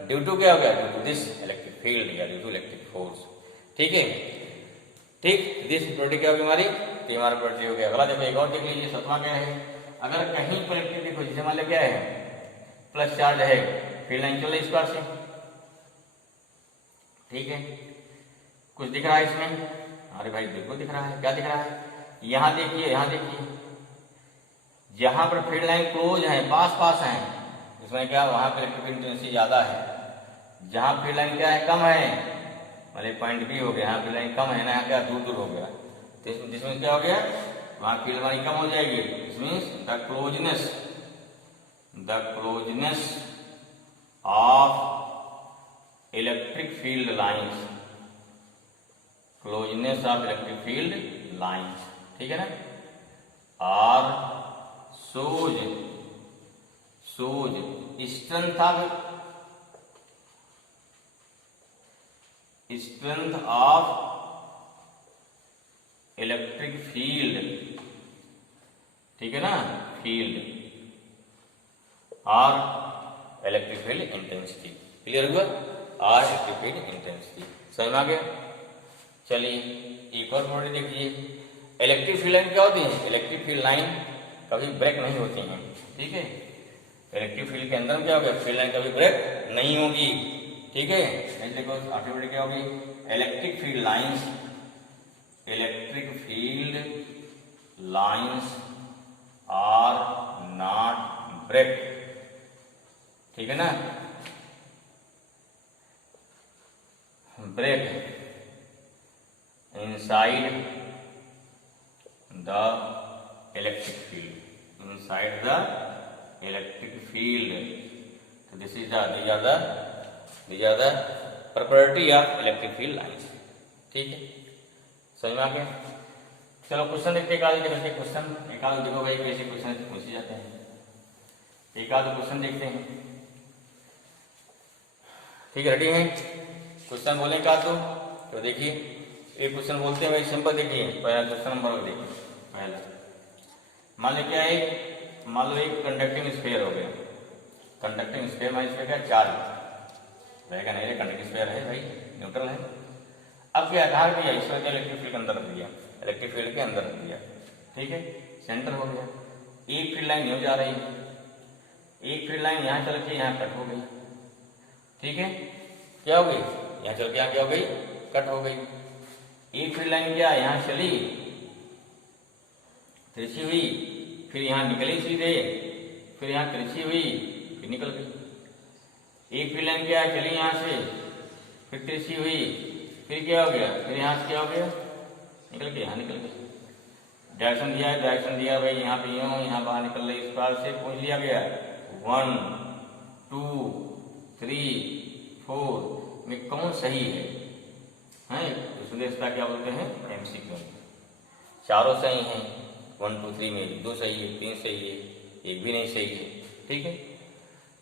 due to क्या हो गया, due to this electric field या ड्यू टू इलेक्ट्रिक फोर्स, ठीक है। ठीक, दिस प्रॉपर्टी क्या होगी हमारी, तो हमारा प्रॉपर्टी हो गया। अगला देखो एक और देख लीजिए, 7वां क्या है, अगर कहीं पर इलेक्ट्रिक देखो, जैसे मान लो क्या है, प्लस चार्ज है, फील्ड लाइन चल रही इस पार से, ठीक है। कुछ दिख रहा है इसमें, अरे भाई बिल्कुल दिख रहा है, क्या दिख रहा है, यहां देखिए, यहां देखिए, जहां पर फील्ड लाइन क्लोज है, पास पास है, इसमें क्या, वहां पर इलेक्ट्रिक इंटेंसिटी ज्यादा है। जहां फील्ड लाइन क्या है, कम है, मतलब पॉइंट बी हो गया, यहाँ फील्ड लाइन कम है ना, यहाँ क्या दूर दूर हो गया, तो इसमें क्या हो गया, वहां फील्ड लाइन कम हो जाएगी। It means the closeness of electric field lines, closeness of electric field lines, ठीक है ना, are shows strength of electric field, ठीक है ना, फील्ड और इलेक्ट्रिक फील्ड इंटेंसिटी, क्लियर हुआ, और इलेक्ट्रिक फील्ड इंटेंसिटी समझ में आ गया। चलिए एक और प्रॉपर्टी देखिए, इलेक्ट्रिक फील्ड लाइन क्या होती है, इलेक्ट्रिक फील्ड लाइन कभी ब्रेक नहीं होती हैं, ठीक है। इलेक्ट्रिक फील्ड के अंदर क्या होगा, फील्ड लाइन कभी ब्रेक नहीं होगी, ठीक है। देखो आखिरी क्या होगी, electric field lines are not break, ठीक है ना, break inside the electric field, inside the electric field. तो this is these are the property of electric field lines, ठीक है, समझ में आ गया। चलो क्वेश्चन देखते हैं, क्वेश्चन एक आध देखो भाई कैसे क्वेश्चन पूछे जाते हैं, एक आध क्वेश्चन देखते हैं, ठीक है, रेडी हैं, क्वेश्चन बोले का तो देखिए एक क्वेश्चन बोलते हैं भाई, सिंपल देखिए, पहला क्वेश्चन नंबर देखिए, पहला मान लो क्या है, मान लो एक कंडक्टिंग स्फीयर हो गया, कंडक्टिंग स्फीयर में इसमें क्या चार्ज रहेगा नहीं, कंडक्टिंग स्फीयर है भाई, न्यूट्रल है, अब क्या आधार दिया, इसमें क्या इलेक्ट्रिक फील्ड के अंदर रख दिया, इलेक्ट्रिक फील्ड के अंदर रख दिया, ठीक है, सेंटर हो गया। एक फील्ड लाइन यूं जा रही है, एक फील्ड लाइन यहाँ चल के यहाँ कट हो गई, ठीक है, क्या हो गई, यहाँ चल के यहाँ क्या हो गई, कट हो गई। एक फील्ड लाइन क्या यहाँ चली, तिरछी हुई, फिर यहाँ निकली सीधे, फिर यहाँ तिरछी हुई, फिर निकल गई। एक फील्ड लाइन क्या चली यहाँ से, फिर तिरछी हुई, फिर क्या हो गया, फिर यहाँ से क्या हो गया, निकल के यहाँ निकल गई। डायरेक्शन दिया है, डायरेक्शन दिया भाई, यहाँ पे यूं, यहाँ बाहर निकल रही, इस बार से पूछ लिया गया 1 2 3 4 में कौन सही है, इसलिए इसका क्या बोलते हैं, एमसीक्यू। चारों सही हैं, 1 2 3 में 2 सही है, 3 सही है, एक भी नहीं सही है, ठीक है।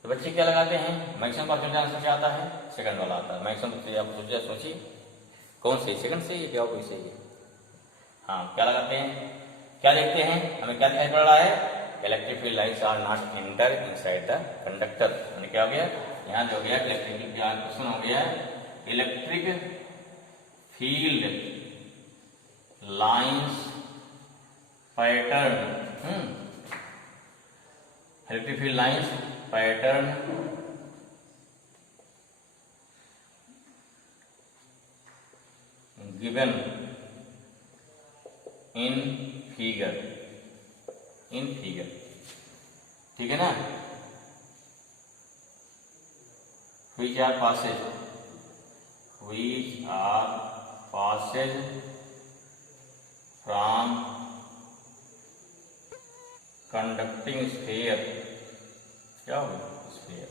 तो बच्चे क्या लगाते हैं, मैक्सिमम परसेंटेज आंसर क्या आता है, सेकंड वाला आता है। मैक्सिमम आप सोचिए कौन सही, सेकंड सही है क्या कोई सही है। हाँ, क्या लगाते हैं, क्या देखते हैं, हमें क्या दिखाई पड़ रहा है, electric field lines are not enter inside the conductor. मैंने क्या हो गया, यहाँ जो हो गया इलेक्ट्रिक क्वेश्चन हो गया, electric field lines pattern, electric field lines pattern given in figure, ठीक है ना। which are passage from conducting sphere, क्या हो गया, स्फीयर।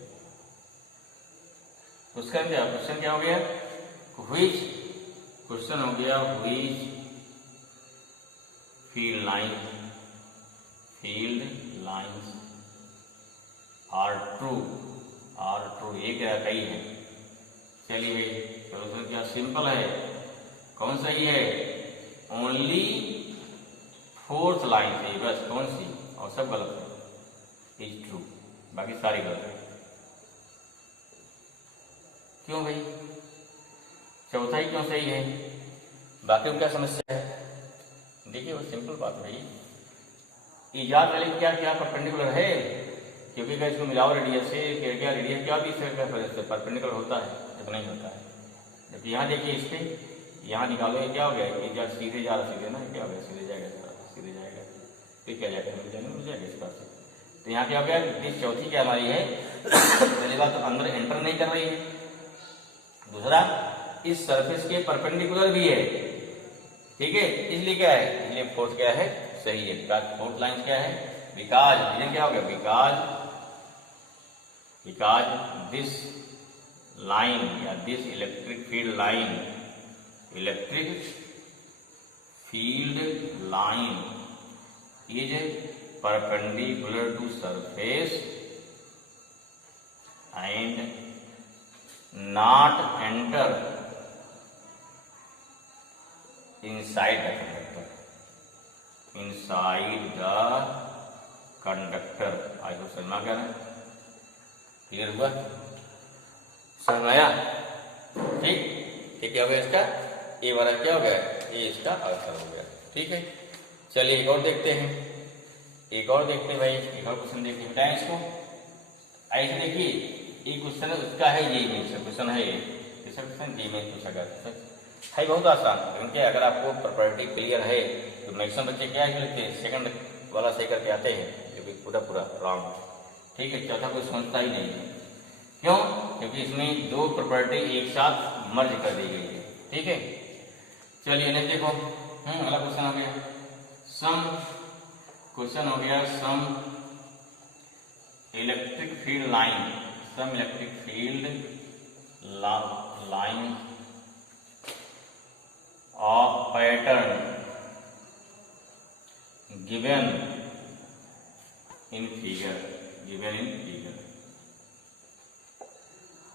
क्वेश्चन क्या हो गया, which, क्वेश्चन हो गया which field lines are true, ये क्या कही है। चलिए भाई सोल्यूशन क्या सिंपल है, कौन सही है, ओनली फोर्थ लाइन सही, बस कौन सी, और सब गलत है, इज ट्रू, बाकी सारी गलत है। क्यों भाई, चौथा ही क्यों सही है, बाकी में क्या समस्या है। देखिए वो सिंपल बात भाई, ईजाद वाले क्या क्या परपेंडिकुलर है, क्योंकि अगर इसको मिलाओ रेडियस से, क्या रेडियस क्या भी इससे परपेंडिकुलर होता है, जब नहीं होता है। जब यहाँ देखिए इस पर यहाँ निकालो, ये क्या हो गया, ईजाद सीधे जा रहा, सीधे ना क्या हो गया, सीधे जाएगा, सीधे जाएगा, फिर क्या जाएगा, मिल जाएगा इस पास से। तो यहाँ क्या हो गया, इस चौथी क्या हमारी है, पहली बात तो अंदर एंटर नहीं कर रही है, दूसरा इस सरफेस के परपेंडिकुलर भी है, ठीक है, इसलिए क्या है, इसलिए फोर्थ क्या है, सही है। फोर्थ लाइन क्या है, बिकॉज, रीजन क्या हो गया, बिकॉज दिस लाइन या this electric field line is perpendicular to surface and not enter inside the conductor। आज तो समझ गया ना, क्लियर हुआ, समझ आया, ठीक क्या हो गया इसका, ये वाला क्या हो गया, ये इसका आंसर हो गया, ठीक है। चलिए एक और देखते हैं, भाई एक और क्वेश्चन देखिए, बताएं इसको, ऐसे देखिए, ये क्वेश्चन उसका है, ये क्वेश्चन है, ये क्वेश्चन जी में पूछा गया है, बहुत आसान। क्योंकि अगर आपको प्रॉपर्टी क्लियर है तो मैक्सिमम बच्चे क्या है लिखते हैं, सेकंड वाला सही करके आते हैं, जो कि पूरा रॉन्ग, ठीक है। चौथा कोई समझता ही नहीं है, क्यों, क्योंकि इसमें दो प्रॉपर्टी एक साथ मर्ज कर दी गई है, ठीक है। चलिए नेक्स्ट देखो, अगला क्वेश्चन हो गया, some electric field line of pattern given in figure,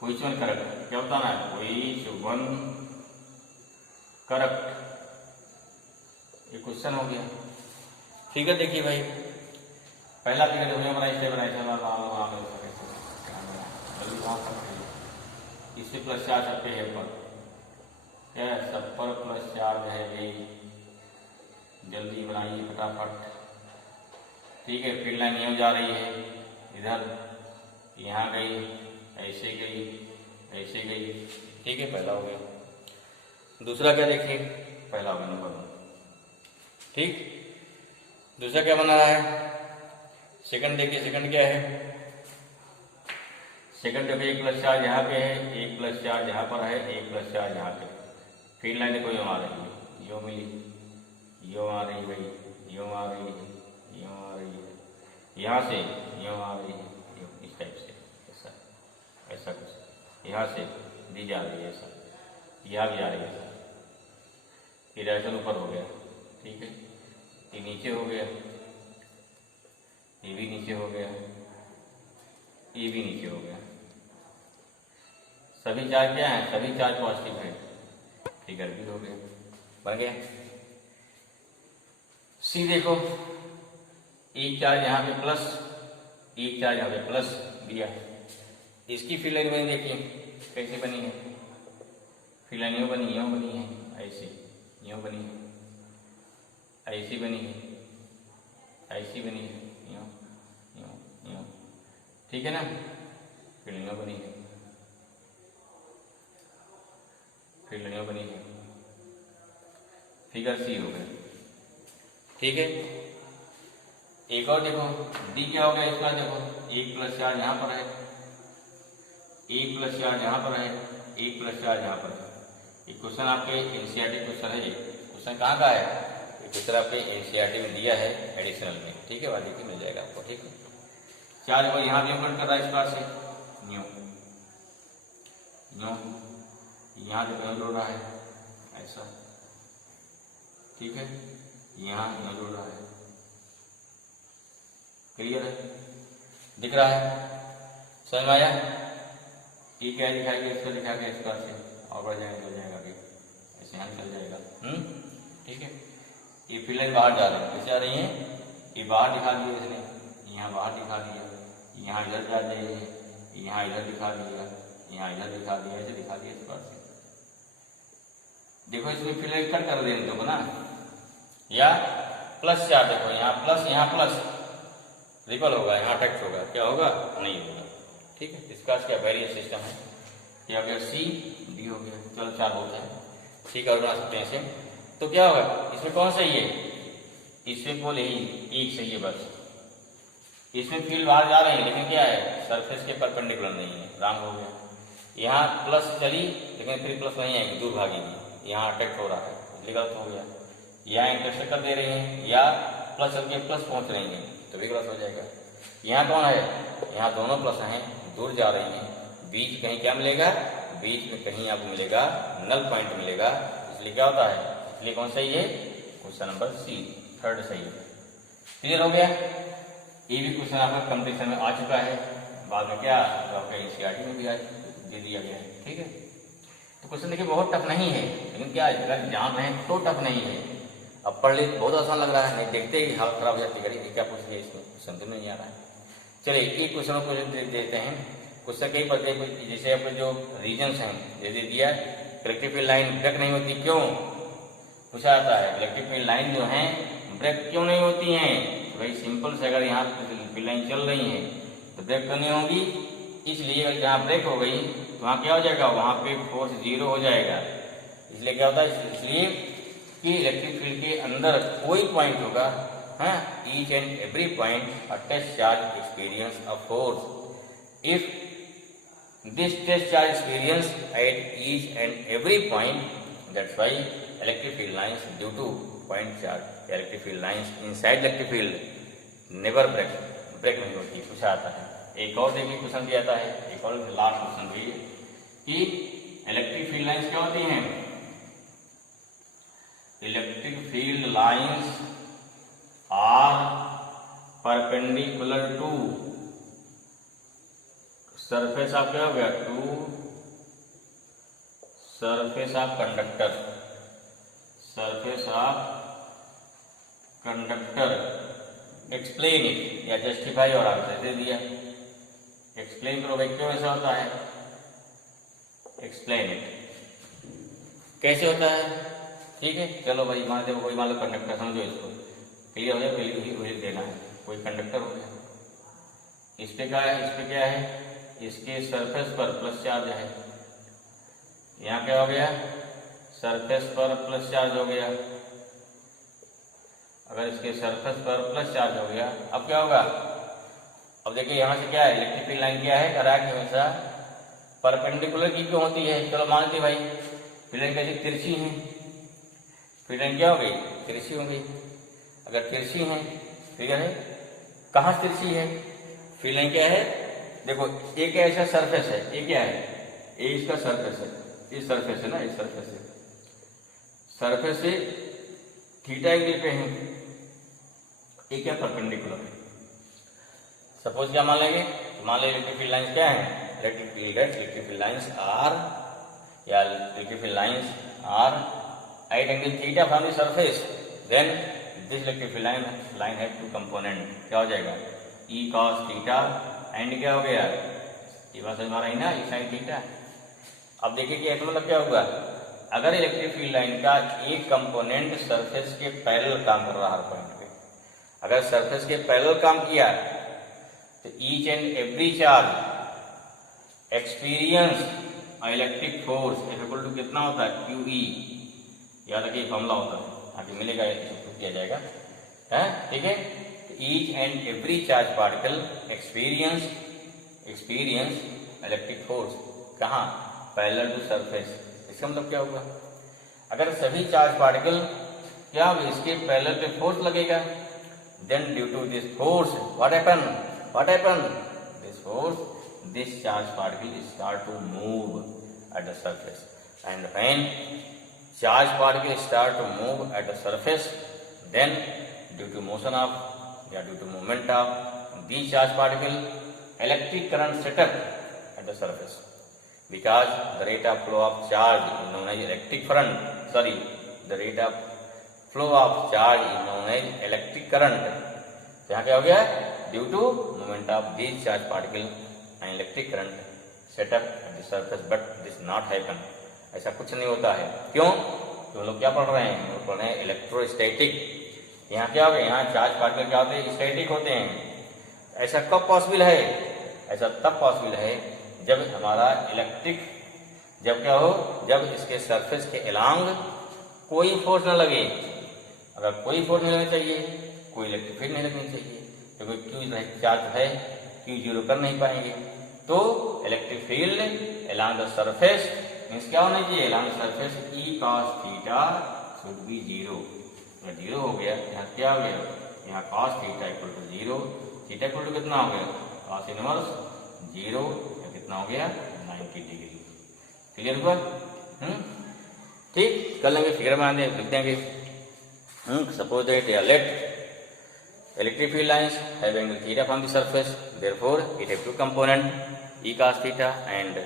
which one correct, क्या बताना है, which one correct, ये क्वेश्चन हो गया। फिगर देखिए भाई, पहला फिगर हमने बनाया, इससे बनाया इससे प्लस 4 सकते हैं पर, क्या है, सब पर प्लस चार्ज है भाई, जल्दी बनाइए फटाफट। ठीक है, फील्ड लाइन यूँ जा रही है, इधर यहाँ गई, ऐसे गई, ऐसे गई। ठीक है, पहला हो गया। दूसरा क्या देखिए, पहला हो गया नंबर 1। ठीक, दूसरा क्या बना रहा है, सेकंड देखिए, सेकंड क्या है, सेकंड देखिए 1 प्लस चार्ज यहाँ पे है, 1 प्लस चार्ज यहाँ पर है, 1 प्लस चार्ज यहाँ पे। फील्ड लाइन देखो यूँ आ रही है, यूँ मिली, यूँ आ रही भाई, यूँ आ रही है, यूँ आ रही है, यहाँ से यूँ आ रही है, यूँ इस टाइप से, ऐसा ऐसा कुछ यहाँ से दी जा रही है, ऐसा यहाँ भी आ रही है, ऐसा। ये डायरेक्शन ऊपर हो गया। ठीक है, ये नीचे हो गया, ये भी नीचे हो गया, ये भी नीचे हो गया। सभी चार्ज क्या है, सभी चार्ज पॉजिटिव है। फिगर भी हो गया, बन गया। सी देखो, एक चार्ज यहाँ पे प्लस, एक चार्ज यहाँ पे प्लस दिया। इसकी फील्ड लाइन बनी, देखिए कैसे बनी है, फील्ड लाइन यूँ बनी, यूँ बनी है, ऐसे यूँ बनी है, ऐसी बनी है, ऐसी बनी है, यूँ यूँ यूँ। ठीक है ना, फील्ड यूँ बनी है, फील्ड यूँ बनी है। फिगर सी हो गया। ठीक है, एक और देखो, डी क्या हो गया इसका, देखो 1 प्लस चार्ज यहाँ पर है, 1 प्लस चार्ज यहाँ पर है, 1 प्लस चार्ज यहाँ पर है। ये क्वेश्चन आपके एनसीईआरटी क्वेश्चन है। ये क्वेश्चन कहाँ का है, ये क्वेश्चन आपके एनसीईआरटी में दिया है एडिशनल में। ठीक है, वाली की मिल जाएगा आपको। ठीक है, चार्ज को यहाँ न्यू कट कर रहा है इस पास से, न्यू न्यू, यहाँ देखो जोड़ रहा है ऐसा। ठीक है, यहाँ न्यू जोड़ रहा है, क्लियर है, दिख रहा है, समझ में आया। ये क्या दिखाएगा, इसको दिखाएगा इस पास से, और बढ़ जाएगा, बढ़ जाएगा अभी, ऐसे यहाँ चल जाएगा। ठीक है, ये फील्ड लाइन बाहर जा रही है, कैसे आ रही है, ये बाहर दिखा दिया इसने, यहाँ बाहर दिखा दिया, यहाँ इधर जा रही है, यहाँ इधर दिखा दिया, यहाँ इधर दिखा दिया, ऐसे दिखा दिया इस पास से। देखो इसमें फील्ड लाइन कट कर देने दो ना, या प्लस चार, देखो यहाँ प्लस रिपल होगा, यहाँ अटैक्ट होगा, क्या होगा, नहीं होगा। ठीक है, इसका क्या वेरिएंट सिस्टम है, क्या हो गया, सी डी हो गया। चलो 4 बहुत है, ठीक है, और बना सकते हैं इसे। तो क्या होगा, इसमें कौन सही है, इसमें बोले ही एक सही है बस। इसमें फील्ड बाहर जा रहे हैं, लेकिन क्या है, सरफेस के परपेंडिकुलर नहीं है, रॉन्ग हो गया। यहाँ प्लस चली, लेकिन फिर प्लस नहीं आएगी, दूर भागेगी, यहाँ अटैक्ट हो रहा है, इसलिए गलत हो गया। यहाँ इंटरसेक्ट कर दे रहे हैं, या प्लस चल के प्लस पहुँच रही हैं, तो भी गलत हो जाएगा। यहाँ कौन है, यहाँ दोनों प्लस हैं, दूर जा रही हैं, बीच कहीं क्या मिलेगा, बीच में कहीं आपको मिलेगा नल पॉइंट मिलेगा, इसलिए क्या होता है, इसलिए कौन सही है, क्वेश्चन नंबर सी, थर्ड सही है। क्लियर हो गया। ये भी क्वेश्चन आपका कंपटीशन में आ चुका है, बाद में क्या आपका एनसीईआरटी में भी दे दिया गया है। ठीक है, तो क्वेश्चन देखिए बहुत टफ नहीं है, लेकिन क्या अगर जान रहे हैं तो टफ नहीं है। अब पढ़ ले बहुत आसान लग रहा है, नहीं देखते ही हालत खराब हो जाती है, क्या पूछ लिया इसमें, समझ में नहीं आ रहा है। चलिए एक क्वेश्चनों को देते हैं, क्वेश्चन कई पढ़ते हैं, जैसे अपने जो रीजन्स हैं जैसे दिया, इलेक्ट्रिक फील्ड लाइन ब्रेक नहीं होती, क्यों पूछा जाता है, इलेक्ट्रिक फील्ड लाइन जो है ब्रेक क्यों नहीं होती हैं, तो भाई सिंपल से, अगर यहाँ फील्ड लाइन चल रही है तो ब्रेक क्यों नहीं होगी, इसलिए अगर जहाँ ब्रेक हो गई तो वहाँ क्या हो जाएगा, वहाँ पे फोर्स 0 हो जाएगा। इसलिए क्या होता है, इसलिए कि इलेक्ट्रिक फील्ड के अंदर कोई पॉइंट होगा, हाँ, each and every point a test charge experience a force if this test charge experience at each and every point, that's why electric field lines due to point charge, electric field lines inside electric field never break नहीं होती, कुछ आता है। एक और देखिए question दिया जाता है, एक और लास्ट क्वेश्चन भी कि इलेक्ट्रिक फील्ड लाइंस क्या होती हैं, electric field lines are perpendicular to surface of, क्या हो गया, to surface of conductor, surface of conductor. Explain it या जस्टिफाई, और आंसर दे दिया, एक्सप्लेन करो भाई क्यों ऐसा होता है, एक्सप्लेन इट। कैसे होता है, ठीक है। चलो भाई मान लो कोई, मान लो कंडक्टर, समझो इसको, क्लियर हो जाए, वही देना है। कोई कंडक्टर हो गया, इस पे क्या है, इस पे क्या है, इसके सरफेस पर प्लस चार्ज है। यहाँ क्या हो गया, सरफेस पर प्लस चार्ज हो गया। अगर इसके सरफेस पर प्लस चार्ज हो गया, अब क्या होगा, अब देखिए यहाँ से क्या है, इलेक्ट्रिक फील्ड लाइन क्या है, करा कि हमेशा परपेंडिकुलर की क्यों होती है। चलो मान लीजिए भाई फील्ड लाइन कैसी, तिरछी है, फील्ड लाइन क्या हो गई, तिरछी हो गई। अगर तिरछी है, ठीक है, कहाँ से तिरछी है, फील्ड लाइन क्या है, देखो एक ऐसा सरफेस है, ये क्या है, ये इसका सरफेस है, ये सरफेस है ना, ये सरफेस है, सरफेस से थीटा एंगल पे है, ये क्या परपेंडिकुलर है। सपोज क्या मान लेंगे, मान लें इलेक्ट्रिक फील्ड लाइंस क्या है, इलेक्ट्रिक फील्ड लाइंस आर, या electric field lines are at angle theta from the surface, then this electric field line have two component, क्या हो जाएगा, ई कॉस थीटा एंड क्या हो गया, ये बात हमारा ही ना, ई साइन थीटा। अब देखिए कि इसका मतलब क्या होगा, अगर इलेक्ट्रिक फील्ड लाइन का एक कंपोनेंट सरफेस के पैरेलल काम कर रहा है, हर पॉइंट पे अगर सरफेस के पैरेलल काम किया, तो each and every charge experience electric force equal to कितना होता है, क्यू ई, याद रखिए फॉर्मूला होता है, आगे मिलेगा, किया जाएगा, है, ठीक है। Each and every charge particle experience electric force, कहाँ, पैरेलल टू सरफेस। इसका मतलब क्या होगा, अगर सभी चार्ज पार्टिकल क्या होगा, इसके पैरेलल पे फोर्स लगेगा, then due to this force what happen, this force, this charge particle start to move at the surface, and when charge particle start to move at the surface, then due to motion of, due to movement of the charge particle, electric current set up at the surface, because the rate of flow of charge is known as electric current, the rate of flow of charge is known as electric current। तो यहाँ क्या हो गया, due to movement of these charge particle and electric current set up at the surface, but this not happen, ऐसा कुछ नहीं होता है। क्यों, तो लोग क्या पढ़ रहे हैं, हम लोग पढ़ रहे हैं इलेक्ट्रोस्टैटिक। यहाँ क्या हो गया, यहाँ चार्ज पार्टिकल क्या होते हैं, स्टैटिक होते हैं। ऐसा कब पॉसिबल है, ऐसा तब पॉसिबल है जब हमारा इलेक्ट्रिक, जब क्या हो, जब इसके सरफेस के अलोंग कोई फोर्स न लगे। अगर कोई फोर्स नहीं लगना चाहिए, कोई इलेक्ट्रिक फील्ड नहीं लगनी चाहिए, क्योंकि क्यू चार्ज है, क्यू जीरो कर नहीं पाएंगे, तो electric field along the surface means क्या होना चाहिए, along surface E cos theta should be zero. Zero हो गया, यहाँ क्या हो गया, यहाँ cos theta equal to zero, theta equal to कितना हो गया, कॉस इनवर्स जीरो, कितना हो गया 90 डिग्री। क्लियर हुआ, ठीक, कर लेंगे, फिगर में लिख देंगे। Suppose that let electric field lines have angle theta from the surface, therefore it have two component e cos theta and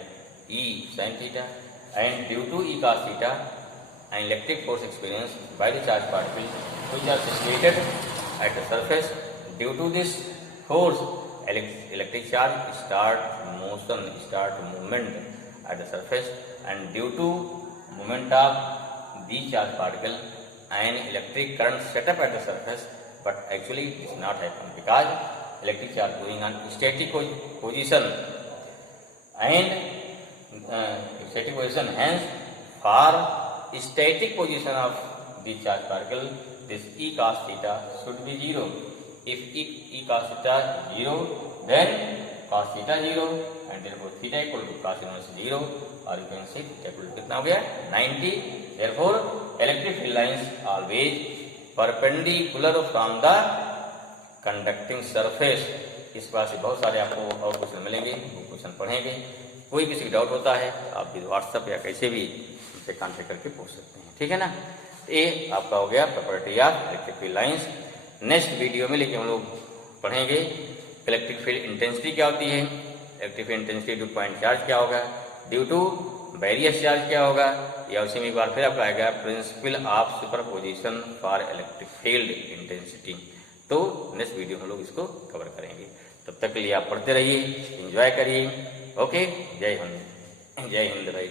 e sin theta, and due to e cos theta an electric force experienced by the charged particles which are situated at the surface, due to this force electric charge start movement at the surface, and due to movement of the charged particle an electric current set up at the surface, but actually it is not happen because electric charge going on static position and static position, hence for static position of the charge particle this e cos theta should be zero. If e cos theta 0, then cos theta 0, and therefore theta equal to cos inverse 0, or you can say theta equal to कितना हो गया 90। therefore electric field lines always perpendicular from the conducting surface. इस बात से बहुत सारे आपको और क्वेश्चन मिलेंगे, वो क्वेश्चन पढ़ेंगे। कोई किसी डाउट होता है आप भी व्हाट्सएप या कैसे भी हमसे कॉन्टेक्ट करके पूछ सकते हैं, ठीक है ना। ये आपका हो गया property of electric field lines. Next video में लेकिन हम लोग पढ़ेंगे इलेक्ट्रिक फील्ड इंटेंसिटी क्या होती है, electric field intensity due point charge क्या होगा, ड्यू टू वेरियस चार्ज क्या होगा, या उसी में एक बार फिर आपका आएगा principle of superposition for electric field intensity. तो नेक्स्ट वीडियो में लोग इसको कवर करेंगे। तब तक के लिए आप पढ़ते रहिए, एंजॉय करिए। ओके, जय हिंद भाई।